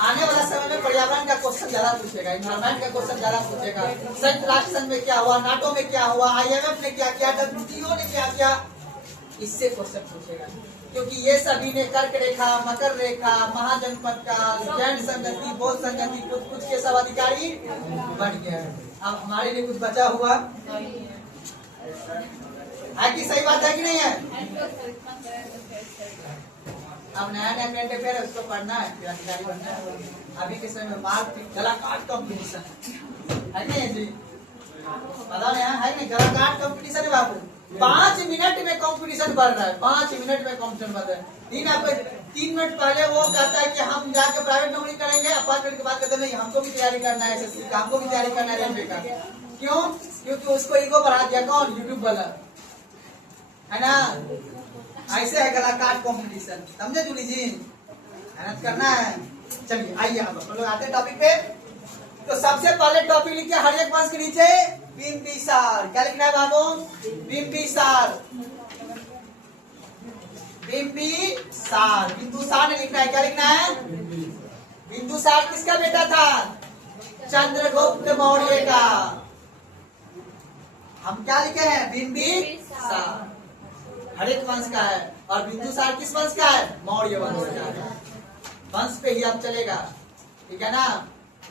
आने वाला समय में पर्यावरण का क्वेश्चन ज्यादा पूछेगा, इन्वायरमेंट का क्वेश्चन ज्यादा पूछेगा। संयुक्त राष्ट्र संघ में क्या हुआ, नाटो में क्या हुआ, IMF ने क्या किया, WTO ने क्या किया, इससे क्वेश्चन पूछेगा। क्योंकि ये सभी ने कर्क रेखा, मकर रेखा, महाजनपद का, जैन संगति, बौद्ध संगति, कुछ के सब अधिकारी बन गया है। अब हमारे लिए कुछ बचा हुआ है कि सही बात है कि नहीं है? अब नया कैंडिडेट फिर उसको पढ़ना है, फिर अधिकारी बनना है। अभी के समय में मार्क गला काट कॉम्पिटिशन है नहीं जी? पता नहीं है नहीं? गला काट कॉम्पिटिशन है बाबू। 5 मिनट में कंपटीशन बढ़ रहा है, 5 मिनट में कंपटीशन बढ़ रहा है। 3 मिनट पहले वो कहता है कि हम जाके प्राइवेट नौकरी करेंगे, अपार्टमेंट के बाद कहते नहीं हमको भी तैयारी करना है, SSC का हमको भी तैयारी करना है, रेलवे का। क्यों? क्योंकि उसको ईगो बढ़ा दिया कौन? यूट्यूब वाला, है ना। ऐसे है गला काट कंपटीशन, समझे जूली जी? मेहनत करना है। चलिए आइए हम लोग आते हैं टॉपिक पे। तो सबसे पहले टॉपिक लिखिए हर्यक वंश के नीचे बिंबिसार। क्या लिखना है बाबू? बिंबिसार। बिंबिसार, बिंदुसार नहीं लिखना है। क्या लिखना है? बिंदुसार किसका बेटा था? चंद्रगुप्त मौर्य का। हम क्या लिखे हैं? बिंबिसार हर्यक वंश का है। और बिंदुसार किस वंश का है? मौर्य वंश का है। वंश पे ही अब चलेगा, ठीक है ना,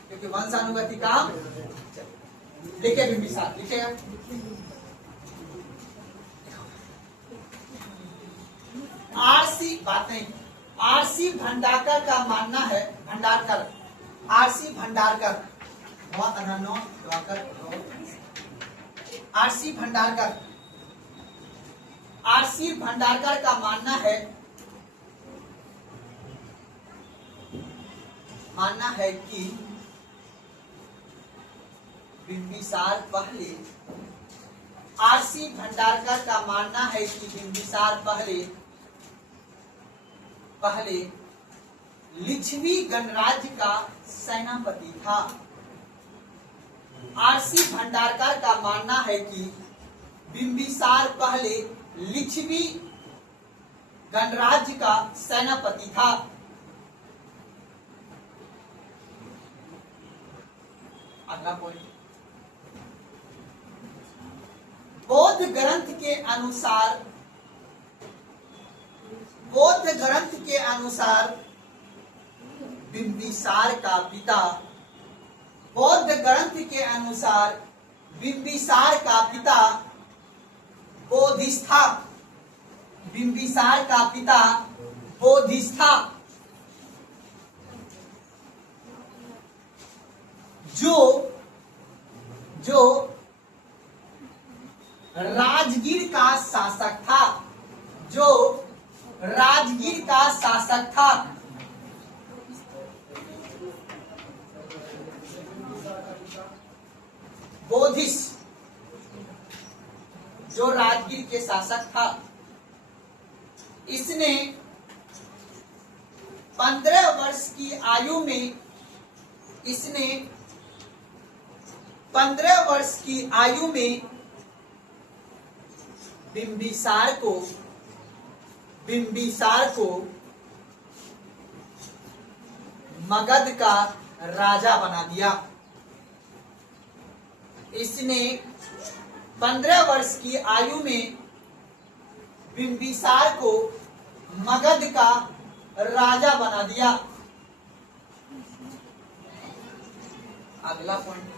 क्योंकि वंशानुगति काम। लिखे बिंबिसार, लिखेगा आरसी बात नहीं, आरसी भंडारकर का मानना है, Bhandarkar, RC Bhandarkar, RC Bhandarkar, RC Bhandarkar का मानना है कि बिंबिसार पहले, आरसी भंडारकर का मानना है कि बिंबिसार पहले लिच्छवी गणराज्य का सेनापति था। आरसी भंडारकर का मानना है कि बिंबिसार पहले लिच्छवी गणराज्य का सेनापति था। अगला पॉइंट, बौद्ध ग्रंथ के अनुसार बिंबिसार का पिता, बौद्ध ग्रंथ के अनुसार बिंबिसार का पिता बोधिस्था, बिंबिसार का पिता बोधिस्था, जो राजगीर का शासक था, जो राजगीर का शासक था। बोधिस जो राजगीर के शासक था, इसने 15 वर्ष की आयु में, इसने 15 वर्ष की आयु में बिंबिसार को मगध का राजा बना दिया। इसने 15 वर्ष की आयु में बिंबिसार को मगध का राजा बना दिया। अगला पॉइंट,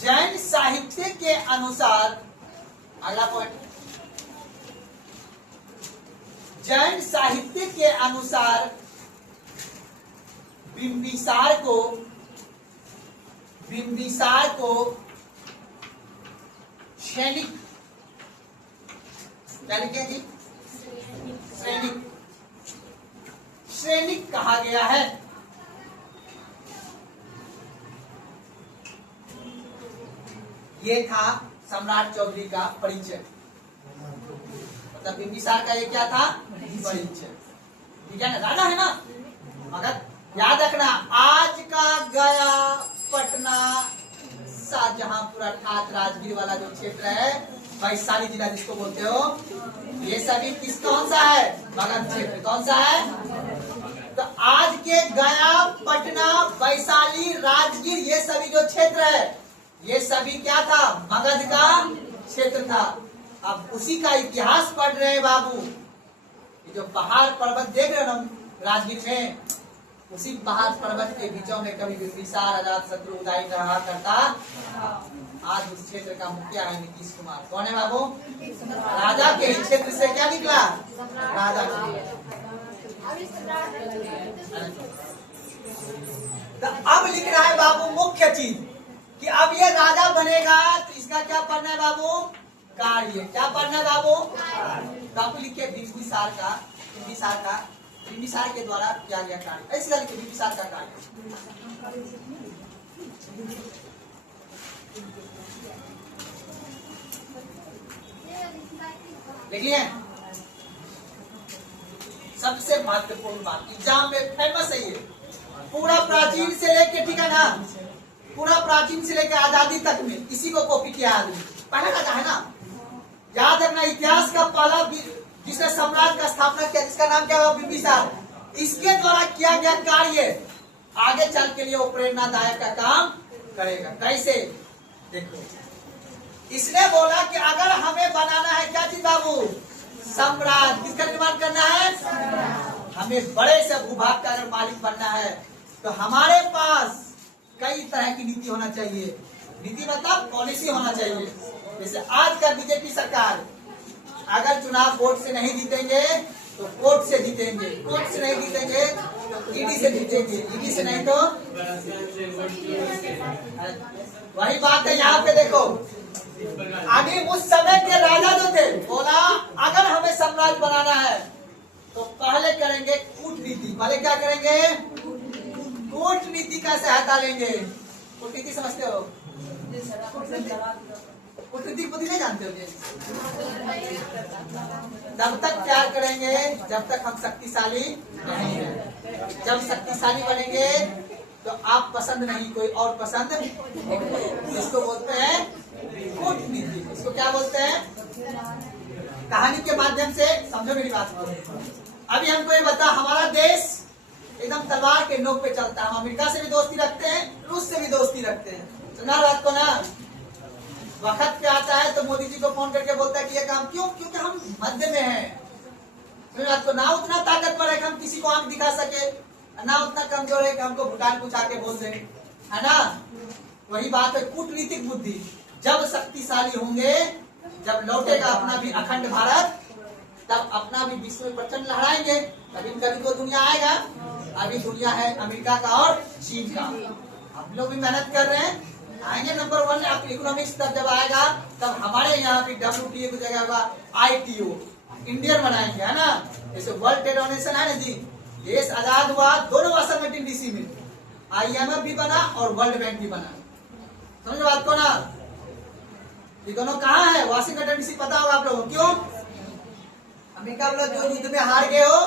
जैन साहित्य के अनुसार, अगला पॉइंट, जैन साहित्य के अनुसार बिंबिसार को सैनिक, क्या लिखे जी, सैनिक कहा गया है। ये था सम्राट चौधरी का परिचय, मतलब बिंबिसार का ये क्या था, परिचय। ठीक है ना, राजा है ना, मगर याद रखना आज का गया, पटना, शाहजहांपुर अर्थात राजगीर वाला जो क्षेत्र है, वैशाली जिला जिसको बोलते हो, ये सभी कौन सा है, मगध क्षेत्र। कौन सा है, तो आज के गया, पटना, वैशाली, राजगीर, ये सभी जो क्षेत्र है, ये सभी क्या था, मगध का क्षेत्र था। अब उसी का इतिहास पढ़ रहे हैं बाबू। ये जो पहाड़ पर्वत देख रहे हो राजगीर में, उसी पहाड़ पर्वत के बीचों में कभी बिंबिसार, अजातशत्रु, उदयन रहा करता। आज उस क्षेत्र का मुखिया है नीतीश कुमार। कौन है बाबू, राजा के क्षेत्र से क्या निकला, राजा। तो अब लिख रहा है बाबू मुख्य चीज कि अब ये राजा बनेगा तो इसका क्या पढ़ना है बाबू, कार्य। क्या पढ़ना है बाबू, बाबू लिखे बिंबिसार के द्वारा किया गया कार्य। ऐसे लिखे बिंबिसार का कार्य। देखिए सबसे महत्वपूर्ण बात, एग्जाम में फेमस है ये, पूरा प्राचीन से लेके, ठीक है ना, पूरा प्राचीन से लेकर आजादी तक में इसी को कॉपी किया आदमी। पहला राजा है ना, याद रखना इतिहास का पहला जिसने सम्राट का स्थापना किया, जिसका नाम क्या हुआ, बिंबिसार। इसके द्वारा किया गया कार्य आगे चल के लिए वो प्रेरणादायक का काम करेगा। कैसे, देखो इसने बोला कि अगर हमें बनाना है क्या चीज बाबू, सम्राट। किसका निर्माण करना है, हमें बड़े से भूभाग का अगर मालिक बनना है तो हमारे पास कई तरह की नीति होना चाहिए। नीति मतलब पॉलिसी होना चाहिए। जैसे आज का बीजेपी सरकार अगर चुनाव वोट से नहीं जीतेंगे तो कोर्ट से जीतेंगे, कोर्ट से नहीं जीतेंगे तो ईडी से जीतेंगे, ईडी से नहीं तो वही बात है। यहाँ पे देखो, अभी उस समय के राजा जो थे बोला अगर हमें साम्राज्य बनाना है तो पहले करेंगे कूटनीति। पहले क्या करेंगे? कूटनीति का सहायता लेंगे। कूटनीति समझते हो? कूटनीति बुद्धि नहीं जानते हो? तब तक प्यार करेंगे जब तक हम शक्तिशाली नहीं है। जब शक्तिशाली बनेंगे तो आप पसंद नहीं, कोई और पसंद। इसको बोलते हैं कूटनीति। इसको क्या बोलते हैं? कहानी के माध्यम से समझो मेरी बात को। अभी हमको ये बता, हमारा देश एकदम तलवार के नोक पे चलता है। हम अमेरिका से भी दोस्ती रखते हैं, रूस से भी दोस्ती रखते हैं। सुना बात को ना? वक्त पे आता है तो मोदी जी को फोन करके बोलता है कि ये काम क्यों? क्योंकि हम मध्य में हैं। बात को ना उतना ताकतवर है कि हम किसी को आंख दिखा सके, ना उतना कमजोर है कि हमको भूटान पूछा के बोल दे, है ना? वही बात है कूटनीतिक बुद्धि। जब शक्तिशाली होंगे, जब लौटेगा अपना भी अखंड भारत, तब अपना भी विश्व में प्रचंड लहराएंगे। कभी कभी तो दुनिया आएगा। अभी दुनिया है अमेरिका का और चीन का। हम लोग भी मेहनत कर रहे हैं, आएंगे नंबर 1 इकोनॉमिक्स। तब जब आएगा तब हमारे यहाँ भी WTO की जगह होगा ITO, इंडियन बनाएंगे, है ना? जैसे वर्ल्ड ट्रेड ऑर्गेनाइजेशन है ना जी, देश आजाद हुआ दोनों वाशिंगटन DC में, IMF भी बना और वर्ल्ड बैंक भी बना। समझ बात को ना? ये दोनों कहाँ है? Washington DC। पता होगा आप लोगों को क्यों? अमेरिका वाला जो युद्ध में हार गए हो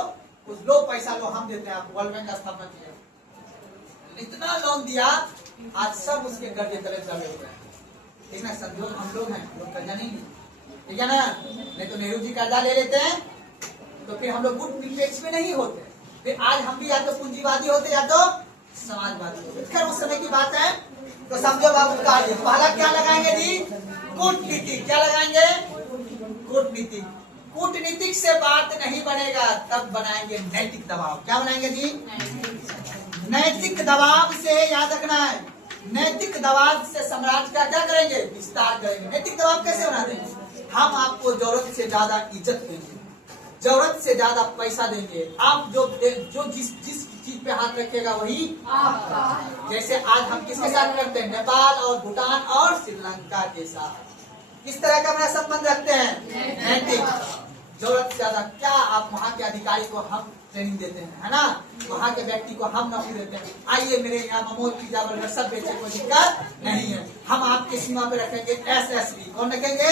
उस लो पैसा लो हम देते हैं आपको। वर्ल्ड बैंक का स्थापना किया, इतना लोन दिया, आज सब उसके कर्जे तले चले हुए हैं। ठीक है, संजोग हम लोग हैं, लोग कर्जा नहीं लिए, ठीक है ना? नहीं तो नेहरू जी कर्जा ले लेते हैं तो फिर हम लोग गुड निरपेक्ष में नहीं होते। फिर आज हम भी या तो पूंजीवादी होते या तो समाजवादी होते। खैर उस समय की बात है। तो समझो बाबू का पहला क्या लगाएंगे जी? कूटनीति। क्या लगाएंगे? कूटनीति। कूटनीतिक से बात नहीं बनेगा, तब बनाएंगे नैतिक दबाव। क्या बनाएंगे जी? नैतिक दबाव से, याद रखना है, नैतिक दबाव से साम्राज्य का क्या करेंगे? विस्तार करेंगे। नैतिक दबाव कैसे बना देंगे? हम आपको जरूरत से ज्यादा इज्जत देंगे, जरूरत से ज्यादा पैसा देंगे। आप जो जिस चीज पे हाथ रखेगा वही आपका। जैसे आज हम किसके साथ करते हैं? नेपाल और भूटान और श्रीलंका के साथ। किस तरह का अपना संबंध रखते हैं? नैतिक। जरूरत से ज्यादा क्या आप वहाँ के अधिकारी को हम ट्रेनिंग देते हैं, है ना? वहाँ के व्यक्ति को हम नौकरी देते हैं। आइए मेरे यहाँ मोमोज पिज्जा बर्गर सब बेचे, कोई दिक्कत नहीं है। हम आपके सीमा पे रखेंगे SSB। कौन रखेंगे?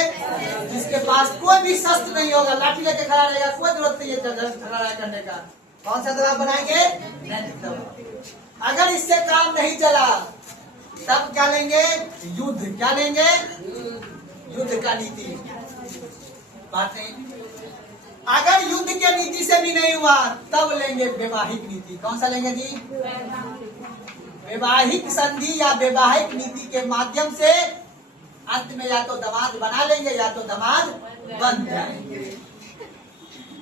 जिसके पास कोई भी शस्त्र नहीं होगा, लाठी लेके खड़ा रहेगा, कोई जरूरत नहीं है झगड़ा करने का। कौन सा दबाव बनाएंगे? नैतिक दबाव। अगर इससे काम नहीं चला तब क्या लेंगे? युद्ध। क्या लेंगे? युद्ध का नीति। बात नहीं। अगर युद्ध के नीति से भी नहीं हुआ तब लेंगे वैवाहिक नीति। कौन सा लेंगे जी? वैवाहिक संधि या वैवाहिक नीति के माध्यम से अंत में या तो दामाद बना लेंगे या तो दामाद बन जाएंगे।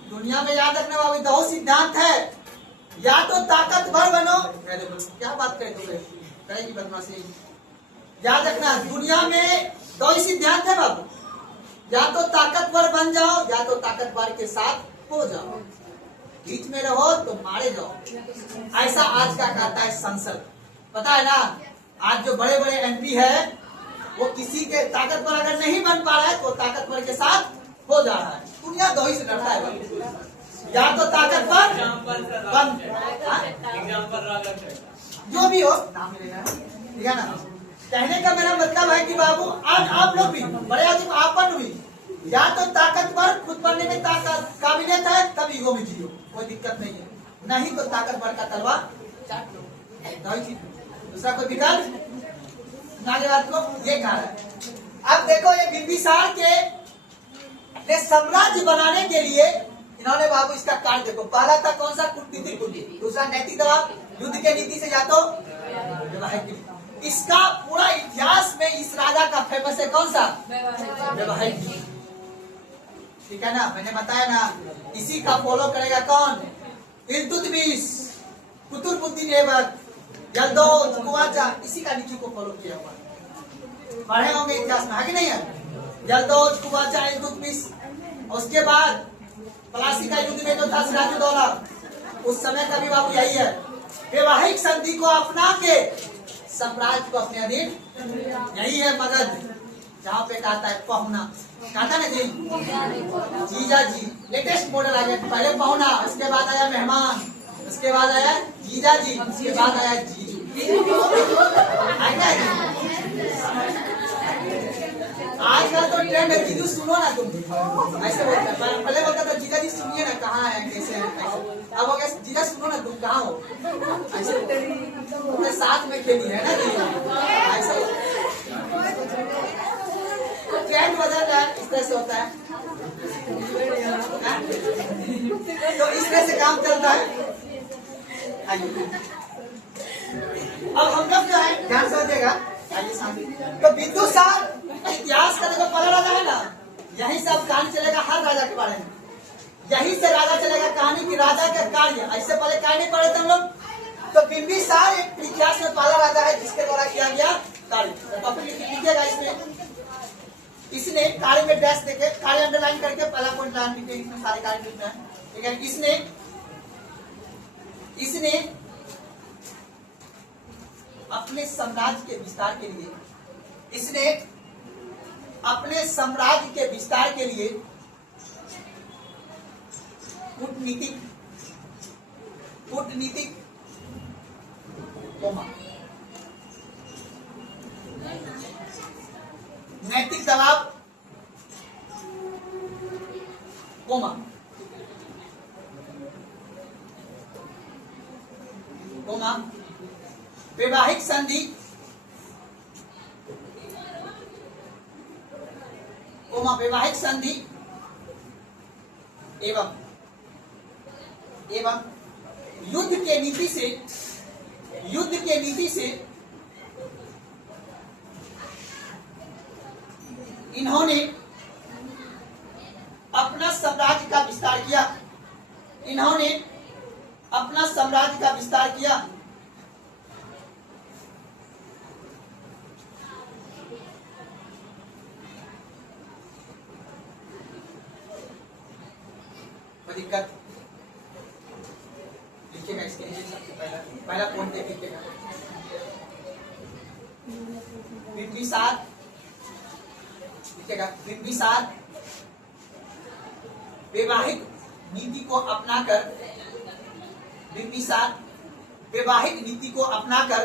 दुनिया में याद रखने वाली दो सिद्धांत है, या तो ताकतवर बनो। क्या बात करें तुम्हें? करेगी बदमाशी। याद रखना, दुनिया में दो ही सिद्धांत है बाबू, या तो ताकतवर बन जाओ या तो ताकतवर के साथ हो जाओ। बीच में रहो तो मारे जाओ। ऐसा आज का कहता है संसद। पता है ना, आज जो बड़े बड़े MP है वो किसी के ताकतवर अगर नहीं बन पा रहा है तो ताकतवर के साथ हो जा रहा है। दुनिया दो ही से डरता है, या तो ताकतवर बन, जो भी हो नाम मिलेगा, ठीक है ना? कहने का मेरा मतलब है कि बाबू आज आप लोग भी बड़े आदमी आप बन हुई, या तो ताकतवर खुद बनने में काबिलियत है तब ईगो में जियो, कोई दिक्कत नहीं है। नहीं तो ताकतवर का तलवार चाट लो। दूसरा कोई विकल्प? आगे बात को ये कहा है। अब देखो ये बिंबिसार के साम्राज्य बनाने के लिए इन्होंने बाबू इसका कार्य देखो। पहला था कौन सा? कूटनीतिक बुद्धि। दूसरा नैतिक दबाव, युद्ध के नीति से या तो वैवाहिक। इसका पूरा इतिहास में इस राजा का फेमस है कौन सा? वैवाहिक। ठीक है ना? मैंने बताया ना, इसी का फॉलो करेगा कौन? इल्तुतमिश, कुतुबुद्दीन ऐबक, यल्दौज, कुवाचा, इसी का नीति को फॉलो किया हुआ। पढ़े होंगे इतिहास में, है कि नहीं है? यल्दौज, कुवाचा, इल्तुतमिश, उसके बाद प्लासी का युद्ध में जो था सिराजुद्दौला, उस समय का भी बाबू यही है। वैवाहिक संधि को अपना के साम्राज्य को अपने अधीन, यही है मगध, जहाँ पे कहता है पहुना, कहता ना जी जीजा जी। लेटेस्ट मॉडल आ गया, पहले पहुना, उसके बाद आया मेहमान, उसके बाद आया जीजा जी, उसके बाद आया जीजू। आजकल तो ट्रेंड है जीजू सुनो ना तुम, ऐसे बोलते हैं। पहले बोलता था जीजा जी सुनिए ना कहाँ है कैसे है, अब हो गया जीजा सुनो ना तुम कहाँ हो, ऐसे तुमने साथ में खेली है ना जी, ऐसे ट्रेंड बदल रहा है, इस तरह से होता है। तो इस तरह से काम चलता है। अब हम लोग जो है ध्यान से देगा, आइए सामने। तो बिंदुसार इतिहास का देखो पहला राजा है ना, यही से अब कहानी चलेगा हर राजा के बारे में, यही से राजा चलेगा कहानी की राजा का कार्य। ऐसे पहले कार्य नहीं पढ़े थे हम लोग। तो बिंबिसार एक इतिहास में पहला राजा है जिसके द्वारा किया गया कार्य। तो लिखिएगा इसमें, इसने कार्य में डैश देके, कार्य अंडरलाइन करके पहला पॉइंट लाइन लिखे, इसमें सारे कार्य लिखना है, ठीक है। इसने अपने साम्राज्य के विस्तार के लिए, इसने अपने साम्राज्य के विस्तार के लिए कूटनीतिक नैतिक दबाव वैवाहिक संधि वैवाहिक संधि एवं युद्ध के नीति से इन्होंने अपना साम्राज्य का विस्तार किया। दिक्कत लिखिएगा इसके लिए, सबसे पहला पॉइंट देखिएगा, बिंबिसार लिखिएगा। बिंबिसार वैवाहिक नीति को अपनाकर, बिंबिसार वैवाहिक नीति को अपनाकर,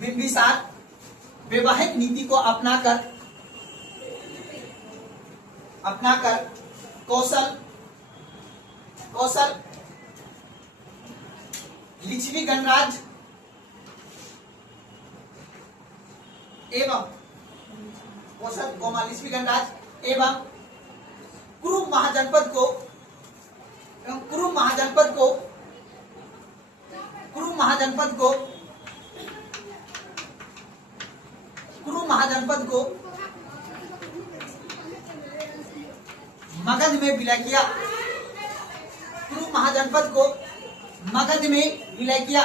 बिंबिसार वैवाहिक नीति को अपनाकर कौशल लिच्छवी गणराज्य एवं लिच्छवी गणराज्य एवं कुरु महाजनपद को मगध में विलय किया। कुरु महाजनपद को मगध में विलय किया।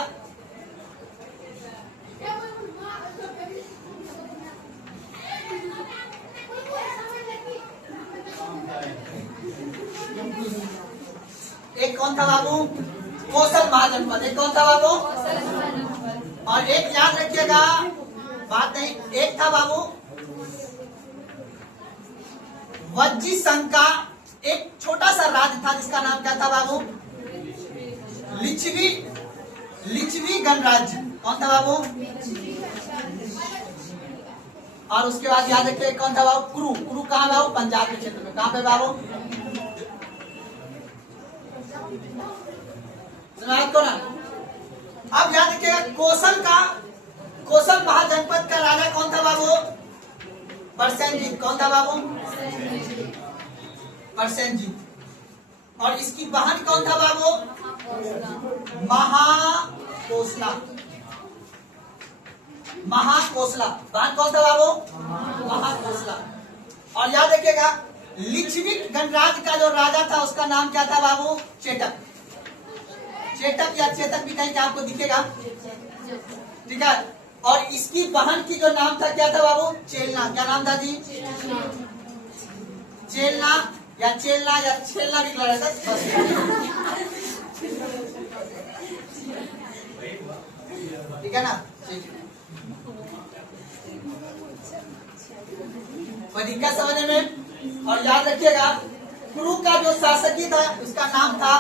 एक कौन था बाबू? कौशल महाजनपद। एक कौन था बाबू? और एक याद रखिएगा, बात नहीं, एक था बाबू वज्जी संघ का एक छोटा सा राज्य था जिसका नाम क्या था बाबू? लिच्छवी गणराज्य। कौन था बाबू? और उसके बाद याद रखिए कौन था बाबू? कुरु कहाँ बाबू? पंजाब के क्षेत्र में। कहाँ पे बाबू? सुना तो ना। अब याद रखिएगा कौशल महाजनपद का राजा कौन था बाबू? परसेनजीत। कौन था बाबू? परसेनजीत। और इसकी बहन कौन था बाबू? महाकोसला। बहन कौन था बाबू? महाकोसला। और याद रखिएगा लिच्छवी गणराज्य का जो राजा था उसका नाम क्या था बाबू? चेतक या चेतक भी कहीं आपको दिखेगा, ठीक है। और इसकी बहन की जो नाम था क्या था बाबू? चेलना। क्या नाम था जी? चेलना या चेलना या छेलना भी लगा रहता ठीक है ना। कोई दिक्कत समझने में। और याद रखिएगा कुरु का जो शासकी था उसका नाम था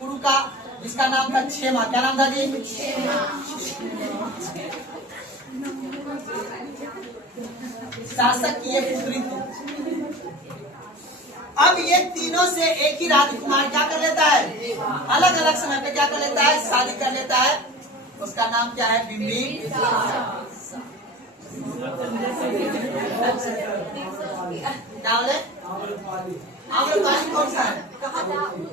कुरु का, जिसका नाम था क्षेमा। क्या नाम था जी? शासक की ये पुत्री थी। अब ये तीनों से एक ही राजकुमार क्या कर लेता है, अलग अलग समय पे क्या कर लेता है, शादी कर लेता है। उसका नाम क्या है? बिंबिसार। क्या बोले? आम्रपाली कौन सा है?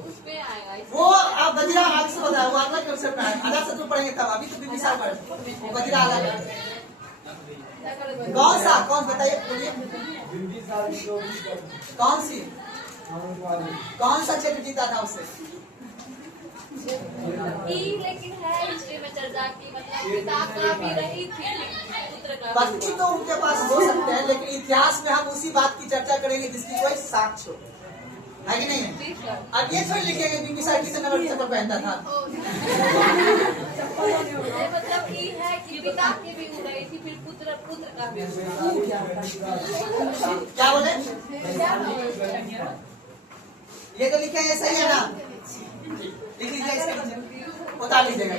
उसमें आएगा। वो आप बजीरा आगे से बताया, वो अगला क्वेश्चन में है। आधा शत्रु पढ़ेंगे तब, अभी तो बिंबिसार पढ़े, वो बजीरा अलग है। कौन सा? कौन बताइए, बोलिए। कौन सी? कौन सा क्षेत्र जीता था उससे? लेकिन है हिस्ट्री में चर्चा की, मतलब पिता का भी रही थी, पुत्र का भी पत्नी तो उनके पास हो सकते हैं, लेकिन इतिहास में हम उसी बात की चर्चा करेंगे जिसकी कोई साक्ष्य हो, है कि नहीं है? अब ये थोड़ी लिखेंगे बिंबिसार कितने नंबर की चप्पल पहनता था। मतलब ये है कि पिता की भी हो रही थी, फिर पुत्र का भी। क्या बोले? ये तो लिखे हैं, सही है ना? लिख लीजिए, इसके बता लीजिएगा।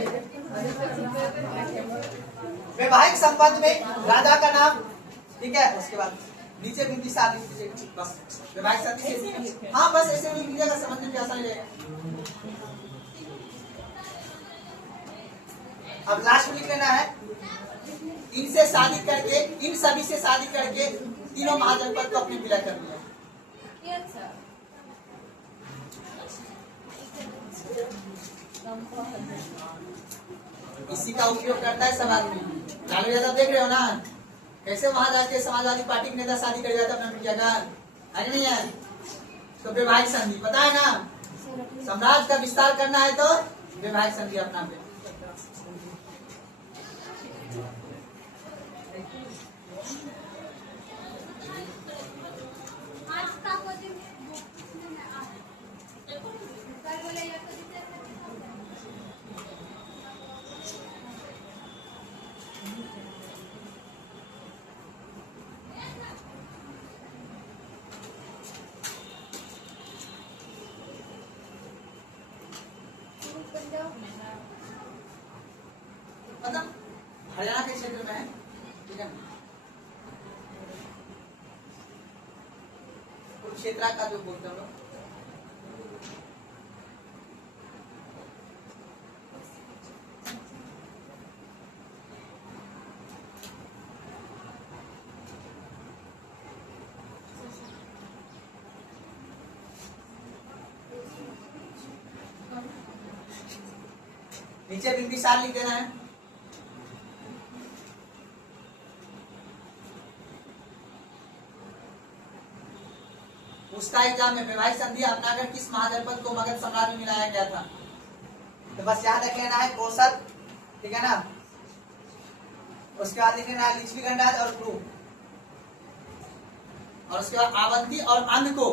वैवाहिक संबंध में राजा का नाम, ठीक है। उसके बाद नीचे बिंबिसार लिख लीजिएगा, बस। वैवाहिक संबंध, हाँ बस ऐसे लिख लीजिएगा, समझने में आसानी रहेगा। अब लास्ट में लिख लेना है, इनसे शादी करके, इन सभी से शादी करके तीनों महाजनपद को अपने विलय कर लिया। इसी का उपयोग करता है सब आदमी। लालू यादव देख रहे हो ना, कैसे वहां जाके समाजवादी पार्टी के नेता शादी कर जाता अपना मीडिया का, है नहीं है? तो वैवाहिक संधि पता है ना, साम्राज्य का विस्तार करना है तो वैवाहिक संधि अपना पे। मतलब हरियाणा के क्षेत्र में है, ठीक है। कुरुक्षेत्र का जो बोलते हैं लोग, नीचे बिंबिसार लिख देना है। उसका एग्जाम में वैवाहिक संधि अपनाकर किस महाजनपद को मगध साम्राज्य में मिलाया गया था? तो बस याद रख लेना है कौशल, ठीक है ना। उसके बाद लिख लेना है लिच्छवी गणराज्य और क्रू, और उसके बाद आवंती और अंध को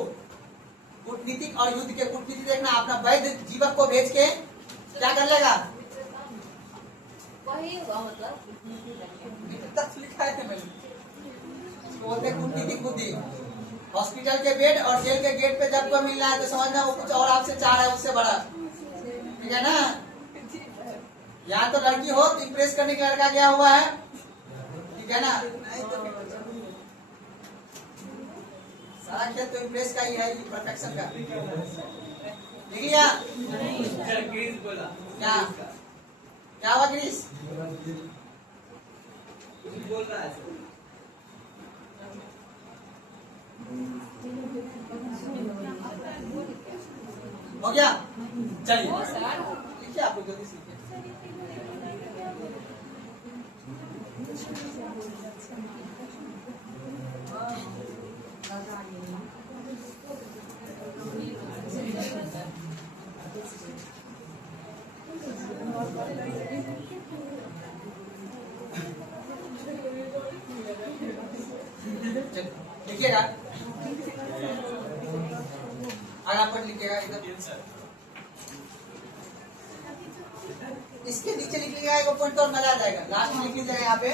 कूटनीतिक और युद्ध के कूटनीति देखना, अपना वैध जीवक को भेज के क्या कर लेगा, वही हुआ मतलब लिखा है मैंने, बोलते कूटनीतिक बुद्धि। हॉस्पिटल के बेड और जेल के गेट पे जब कोई मिल रहा है तो समझना वो कुछ और आपसे चाह रहा है उससे बड़ा, ठीक है ना। यहाँ तो लड़की हो तो इम्प्रेस करने के लड़का गया हुआ है, ठीक है ना। सारा खेल तो इम्प्रेस का ही है, परफेक्शन का। लिख लिया? क्या हुआ ग्रीस? बोल रहा है हो गया, चलिए लिखिए, आपको जल्दी सीखिए। लिखिएगा। आगे आप लिखिएगा एकदम, इसके नीचे लिख लीजिएगा एक पॉइंट और मजा आ जाएगा, लास्ट में लिख लीजिएगा यहाँ पे,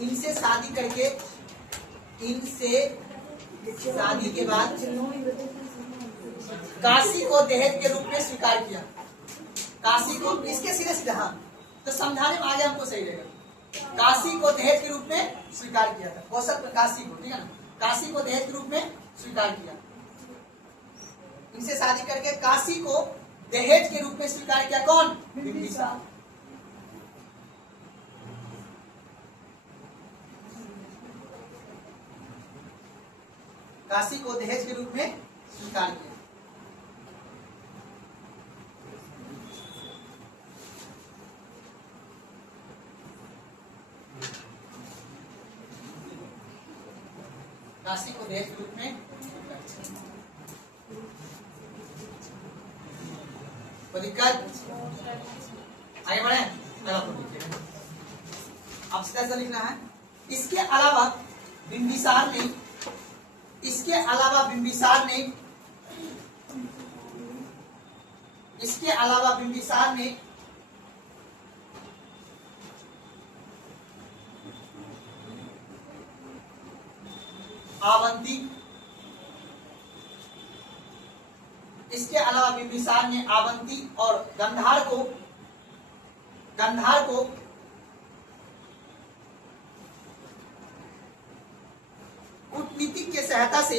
इनसे शादी करके, इनसे शादी के बाद काशी को दहेज के रूप में स्वीकार किया। काशी को, इसके सीधे सीधे, हाँ तो समझाने में आगे हमको सही रहेगा। काशी को दहेज के रूप में स्वीकार किया था, कौशल काशी को, ठीक है ना, काशी को दहेज के रूप में स्वीकार किया। इनसे शादी करके काशी को दहेज के रूप में स्वीकार किया, कौन? बिंबिसार। काशी को दहेज के रूप में स्वीकार किया। काशी को दहेज के रूप में, कोई दिक्कत? आगे बढ़े, अब सीधा सा लिखना है। इसके अलावा बिंबिसार ने, इसके अलावा बिंबिसार ने, इसके अलावा बिंबिसार ने आवंती, इसके अलावा बिंबिसार ने आवंती और गंधार को कूटनीतिक के सहायता से,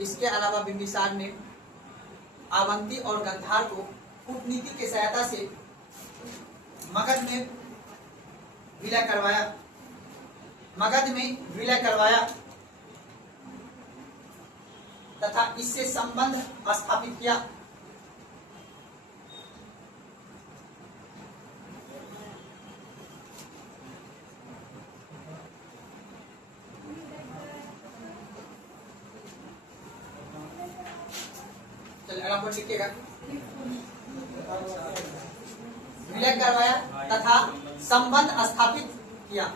इसके अलावा बिंबिसार ने आवंती और गंधार को कूटनीति के सहायता से मगध में विलय करवाया, मगध में विलय करवाया तथा इससे संबंध स्थापित किया। चलिए आप लिखिएगा, विलय करवाया तथा संबंध स्थापित किया,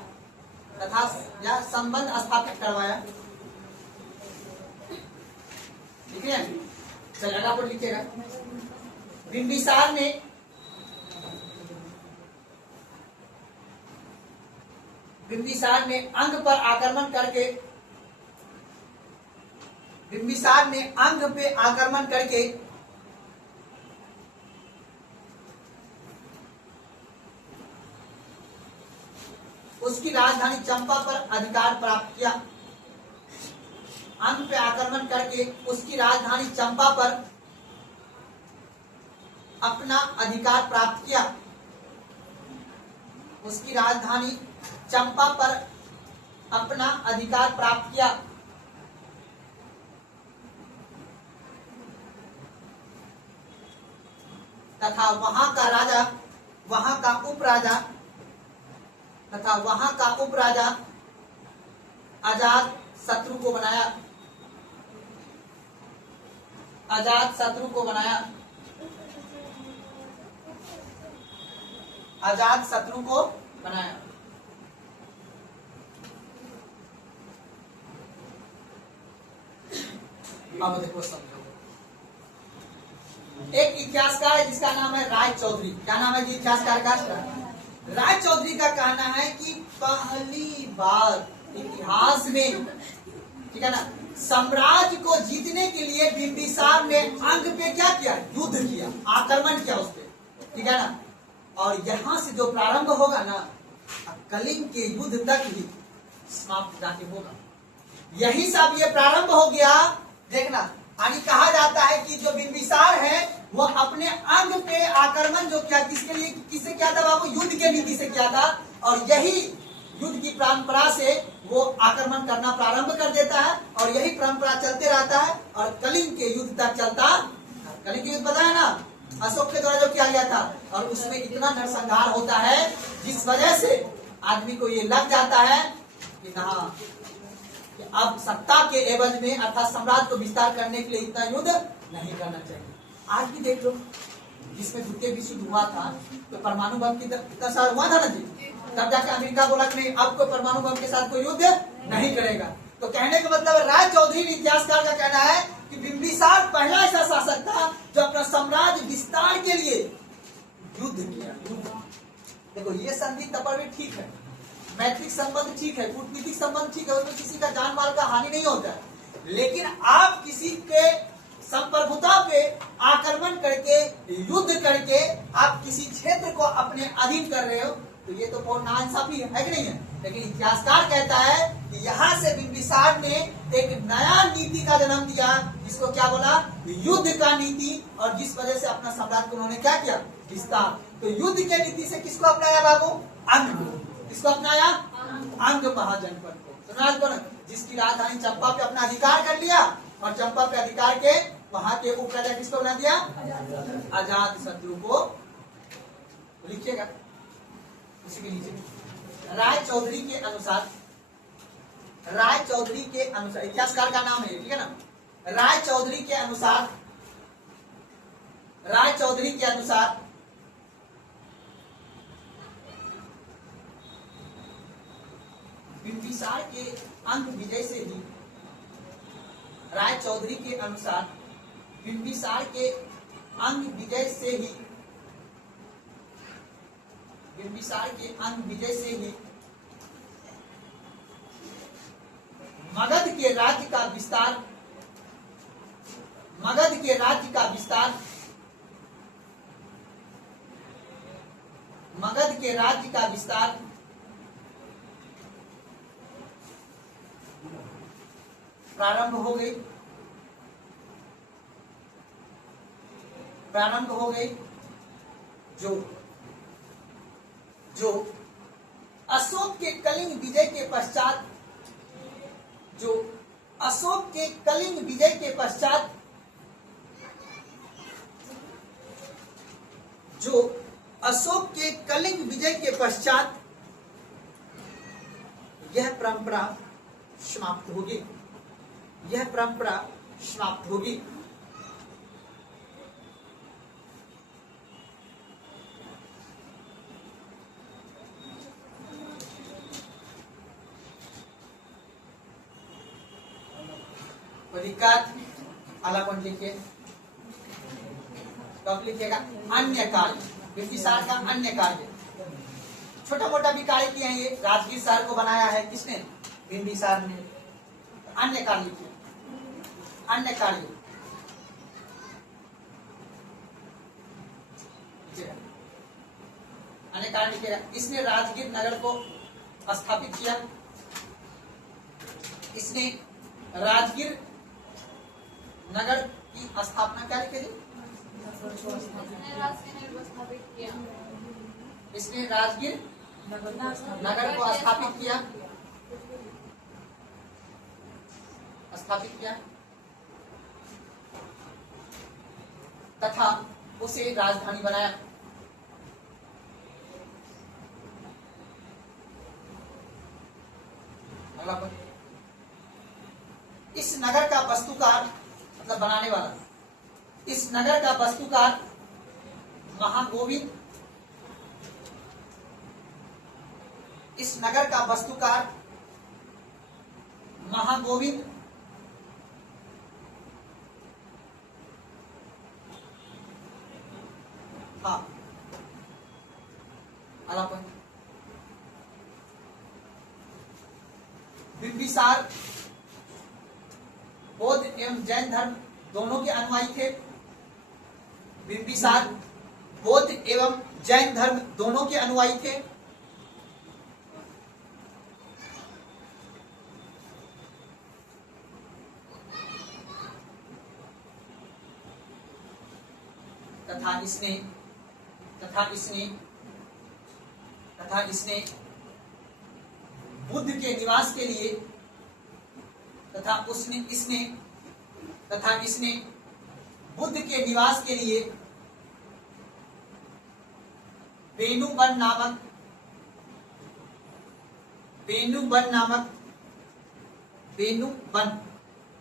तथा या संबंध स्थापित करवाया, ठीक है। चलिए आप लिखिएगा, बिंबिसार ने अंग पर आक्रमण करके, बिंबिसार ने अंग पे आक्रमण करके उसकी राजधानी चंपा पर अधिकार प्राप्त किया। अंग पे आक्रमण करके उसकी राजधानी चंपा पर अपना अधिकार प्राप्त किया, उसकी राजधानी चंपा पर अपना अधिकार प्राप्त किया तथा वहां का राजा, वहां का उपराजा तथा वहां का उपराजा अजात शत्रु को बनाया, अजात शत्रु को बनाया, अजात शत्रु को बनाया। अब देखो समझो, एक इतिहासकार है जिसका नाम है राय चौधरी। क्या नाम है जी इतिहासकार का? राय चौधरी का कहना है कि पहली बार इतिहास में, ठीक है ना, साम्राज्य को जीतने के लिए बिंबिसार ने अंग पे क्या किया? युद्ध किया, आक्रमण किया उस पे, ठीक है ना। और यहाँ से जो प्रारंभ होगा ना, कलिंग के युद्ध तक ही समाप्त जाके होगा। यही सब ये प्रारंभ हो गया, देखना। यानी कहा जाता है कि जो बिंबिसार है वो अपने अंग पे आक्रमण जो किया, किसके लिए, किससे किया था बाबू? युद्ध के नीति से किया था। और यही युद्ध की परंपरा से वो आक्रमण करना प्रारंभ कर देता है और यही परंपरा चलते रहता है और कलिंग के युद्ध तक चलता। कलिंग के युद्ध पता है ना, अशोक के द्वारा जो किया गया था, और उसमें इतना नरसंहार होता है जिस वजह से आदमी को ये लग जाता है कि ना, कि अब सत्ता के एवज में अर्थात साम्राज्य को विस्तार करने के लिए इतना युद्ध नहीं करना चाहिए। आज भी देख लो, जिसमें द्वितीय विश्व युद्ध हुआ था तो परमाणु बम की दशा हुआ था ना जी, तब जाके अमेरिका बोला कि नहीं अब कोई परमाणु बम के साथ कोई युद्ध नहीं करेगा। तो कहने का मतलब राय चौधरी इतिहासकार का कहना है कि बिंबिसार पहला ऐसा शासक था जो अपना साम्राज्य विस्तार के लिए युद्ध किया। देखो ये संधि तपर भी ठीक है, मैत्रिक संबंध ठीक है, कूटनीतिक संबंध ठीक है, उसमें किसी का जान माल का हानि नहीं होता है, लेकिन आप किसी के संप्रभुता पे आक्रमण करके युद्ध करके आप किसी क्षेत्र को अपने अधीन कर रहे हो, तो ये तो बहुत नाइंसाफी है कि नहीं है। लेकिन इतिहासकार कहता है कि यहाँ से बिंबिसार ने एक नया नीति का जन्म दिया, जिसको क्या बोला, युद्ध का नीति, और जिस वजह से अपना साम्राज्य को उन्होंने क्या किया, विस्तार। तो युद्ध के नीति से किसको अपनाया बाबू, अंग। किसको अपनाया, अंग महाजनपद को, जिसकी राजधानी चंपा पे अपना अधिकार कर लिया, और चंपा पे अधिकार के वहां के उपराजा किसको बना दिया, अजात शत्रु को। लिखिएगा उसी के नीचे राय चौधरी के अनुसार, राय चौधरी के अनुसार, इतिहासकार का नाम है, ठीक है ना। राय चौधरी के अनुसार, राय चौधरी के अनुसार बिंबिसार के अंग विजय से ही, राय चौधरी के अनुसार बिंबिसार के अंग विजय से ही, बिंबिसार के अंग विजय से ही मगध के राज्य का विस्तार, मगध के राज्य का विस्तार, मगध के राज्य का विस्तार प्रारंभ हो गई, प्रारंभ हो गई, जो अशोक के कलिंग विजय के पश्चात, जो अशोक के कलिंग विजय के पश्चात, जो अशोक के कलिंग विजय के पश्चात यह परंपरा समाप्त होगी, यह परंपरा समाप्त होगी। दिक्कत अलापन लिखिए, तो आप लिखिएगा अन्य कार्य, बिंबिसार का अन्य कार्य, छोटा मोटा भी कार्य किए हैं, ये राजगीर शहर को बनाया है किसने, बिंबिसार ने। अन्य कार्य लिखिए, अन्य कार्य, अन्य कार्य लिखिएगा। इसने राजगीर नगर को स्थापित किया, इसने राजगीर नगर की स्थापना क्या लिखे, इसने राजगीर नगर को स्थापित किया, स्थापित किया तथा उसे राजधानी बनाया। अगला पद, इस नगर का वास्तुकार मतलब बनाने वाला, इस नगर का वास्तुकार महागोविंद, इस नगर का वास्तुकार महागोविंद था। अलापन, बिंबिसार बौद्ध एवं जैन धर्म दोनों के अनुयायी थे, बिंबिसार बौद्ध एवं जैन धर्म दोनों के अनुयायी थे। तथा इसने बुद्ध के निवास के लिए, तथा इसने बुद्ध के निवास के लिए बेनुबन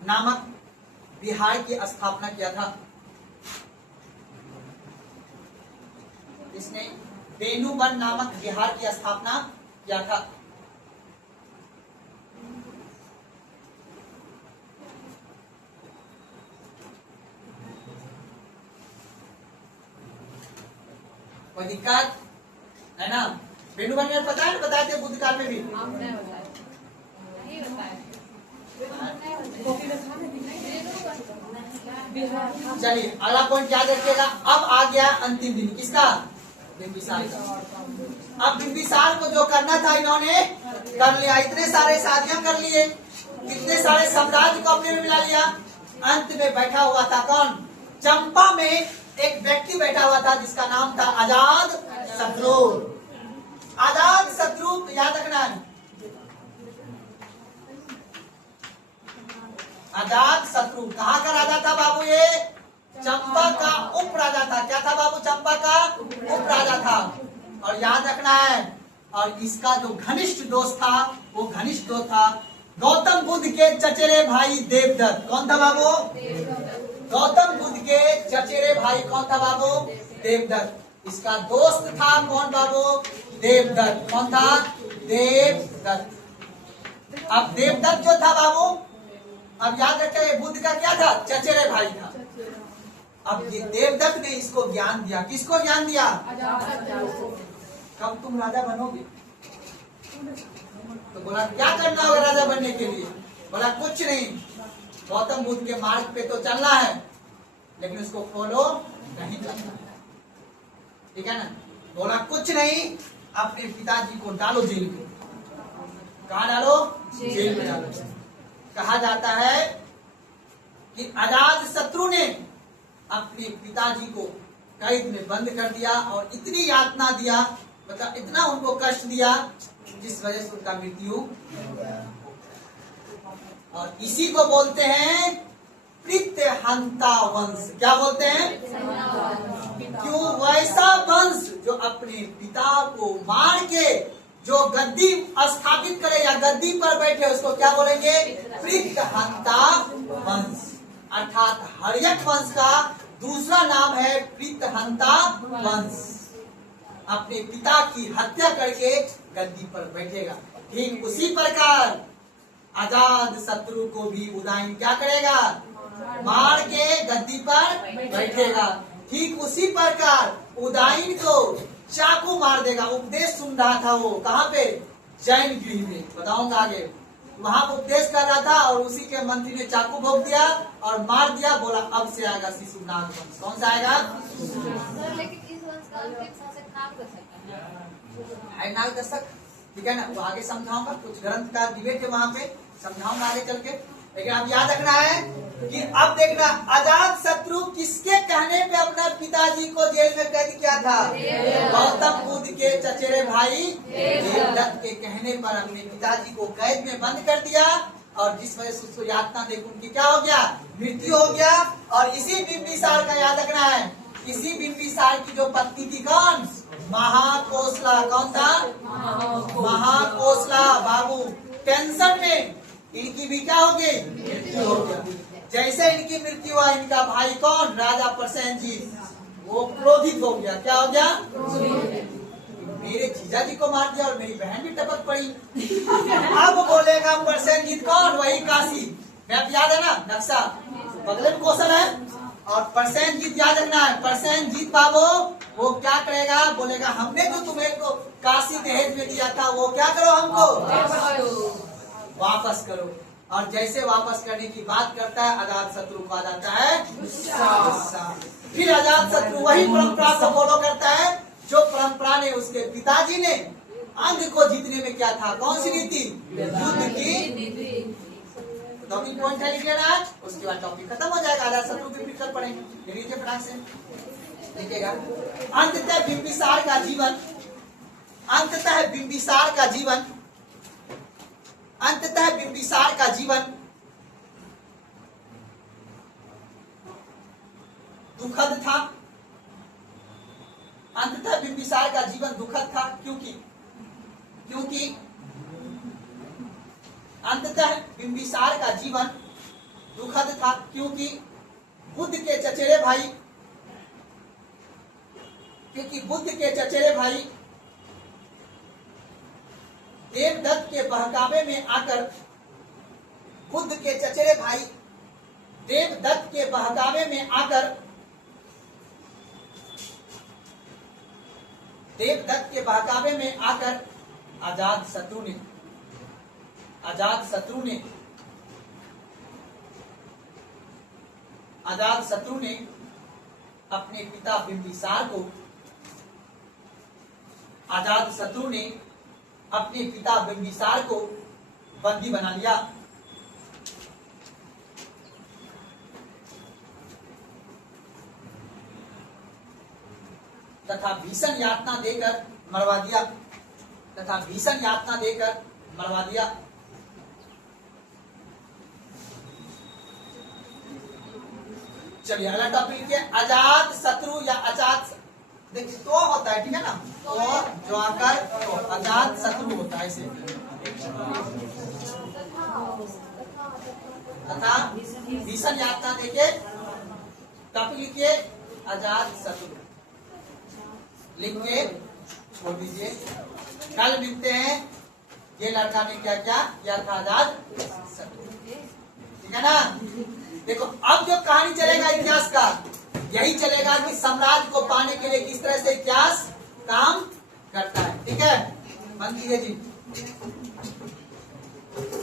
नामक बिहार की स्थापना किया था। इसने बेनुबन नामक बिहार की स्थापना किया था। कोई दिक्कत है ना? बेनू बन पता है, बताए थे बुद्ध काल में भी। आप नहीं बताए, नहीं बताए। चलिए अगला पॉइंट क्या देखिएगा। अब आ गया अंतिम दिन किसका? बिंबिसार का। अब बिंबिसार को जो करना था इन्होंने कर लिया। इतने सारे शादियां कर लिए, इतने सारे साम्राज्य को अपने में मिला लिया। अंत में बैठा हुआ था कौन? चंपा में एक व्यक्ति बैठा हुआ था जिसका नाम था अजात शत्रु। अजात शत्रु याद रखना है। अजात शत्रु कहाँ का राजा था बाबू? ये चंपा का उप राजा था। क्या था बाबू? चंपा का उप राजा था। और याद रखना है, और इसका जो घनिष्ठ दोस्त था वो घनिष्ठ दोस्त था गौतम बुद्ध के चचेरे भाई देवदत्त। कौन था बाबू? गौतम बुद्ध के चचेरे भाई कौन था बाबू? देवदत्त। इसका दोस्त था कौन बाबू? देवदत्त। कौन था? देवदत्त। अब देवदत्त जो था बाबू, अब याद रखें बुद्ध का क्या था? चचेरे भाई था। अब ये देवदत्त ने इसको ज्ञान दिया। किसको ज्ञान दिया? कब तुम राजा बनोगे? तो बोला क्या करना होगा राजा बनने के लिए? बोला कुछ नहीं, गौतम बुद्ध के मार्ग पे तो चलना है लेकिन उसको फॉलो नहीं करना है, ठीक है ना? बोला कुछ नहीं, अपने पिताजी को डालो जेल में। कहाँ डालो? जेल में डालो। कहा जाता है कि अजात शत्रु ने अपने पिताजी को कैद में बंद कर दिया और इतनी यातना दिया, मतलब इतना उनको कष्ट दिया जिस वजह से उनका मृत्यु। और इसी को बोलते हैं प्रीतहंता वंश। क्या बोलते हैं? क्यों? वैसा वंश जो अपने पिता को मार के जो गद्दी स्थापित करे या गद्दी पर बैठे उसको क्या बोलेंगे? प्रीतहंता वंश। अर्थात हर्यक वंश का दूसरा नाम है प्रीतहंता वंश। अपने पिता की हत्या करके गद्दी पर बैठेगा। ठीक उसी प्रकार अजात शत्रु को भी उदयन क्या करेगा? मार के गद्दी पर बैठेगा। ठीक उसी प्रकार उदयन को चाकू मार देगा। उपदेश सुन रहा था वो, कहाँ पे? जैन गृह में, बताऊंगा आगे। वहां उपदेश कर रहा था और उसी के मंत्री ने चाकू भोग दिया और मार दिया। बोला अब से आएगा शिशुनाग वंश। कौन सा आएगा? सर लेकिन इस वंश का अंतिम शासक नाम दशक है नाग दशक, ठीक है ना? वो आगे समझाऊंगा, कुछ ग्रंथ का डिबेट है वहां पे, समझाऊंगा आगे चल के। लेकिन आप याद रखना है कि अब देखना अजात शत्रु किसके कहने पे अपना पिताजी को जेल में कैद किया था? गौतम बुद्ध के चचेरे भाई देवदत्त के कहने पर अपने पिताजी को कैद में बंद कर दिया और जिस वजह से उसको यातना देख उनकी क्या हो गया? मृत्यु हो गया। और इसी बिंबिसार का याद रखना है, इसी बिंबिसार की जो पत्नी थी कौन? महाकोसला। कौन था? महाकोसला। बाबू टेंशन में इनकी भी क्या हो गई? मृत्यु हो गया। जैसे इनकी मृत्यु हुआ, इनका भाई कौन? राजा प्रसेनजीत, वो क्रोधित हो गया। क्या हो गया? मेरे जीजा जी को मार दिया और मेरी बहन भी टपक पड़ी। अब बोलेगा प्रसेनजीत कौन? वही काशी। मैप याद है ना? नक्शा बगल में क्वेश्चन है। और प्रसेनजीत याद रखना है। प्रसेनजीत बाबू वो क्या करेगा? बोलेगा हमने तो तुम्हें को काशी दहेज में दिया था, वो क्या करो? हमको वापस करो। और जैसे वापस करने की बात करता है अजात शत्रु को आ जाता है गुस्सा। फिर अजात शत्रु वही परंपरा को फॉलो करता है जो परंपरा ने उसके पिताजी ने अंग को जीतने में क्या था? कौन सी नीति? युद्ध की। टॉपिक पॉइंट है लिख लेना है, उसके बाद टॉपिक खत्म हो जाएगा। अजात शत्रु के फिर कल पढ़ेंगे। लीजिए फटाक से लिखिएगा। अंततः बिंबिसार का जीवन, अंततः बिंबिसार का जीवन, अंततः बिंबिसार का जीवन दुखद था। अंततः बिंबिसार का जीवन दुखद था क्योंकि अंततः बिंबिसार का जीवन दुखद था क्योंकि बुद्ध के चचेरे भाई देवदत्त के बहकावे में आकर बुद्ध के चचेरे भाई देवदत्त के बहकावे में आकर देवदत्त के बहकावे में आकर अजात शत्रु ने अपने पिता बिंबिसार को बंदी बना लिया। तथा भीषण यातना देकर मरवा दिया। चलिए अगला टॉपिक लिखिए, अजात शत्रु या अजात, देखिए तो होता है, ठीक है ना, तो जो आकर तो अजात शत्रु होता है इसे। तथा भीषण यातना देके टॉपिक लिखिए अजात शत्रु, लिख के छोड़ दीजिए। कल मिलते हैं, ये लड़का ने क्या क्या किया था, अजात शत्रु, ठीक है ना। देखो अब जो कहानी चलेगा इतिहास का, यही चलेगा कि साम्राज्य को पाने के लिए किस तरह से इतिहास काम करता है, ठीक है। बंद कीजिए जी।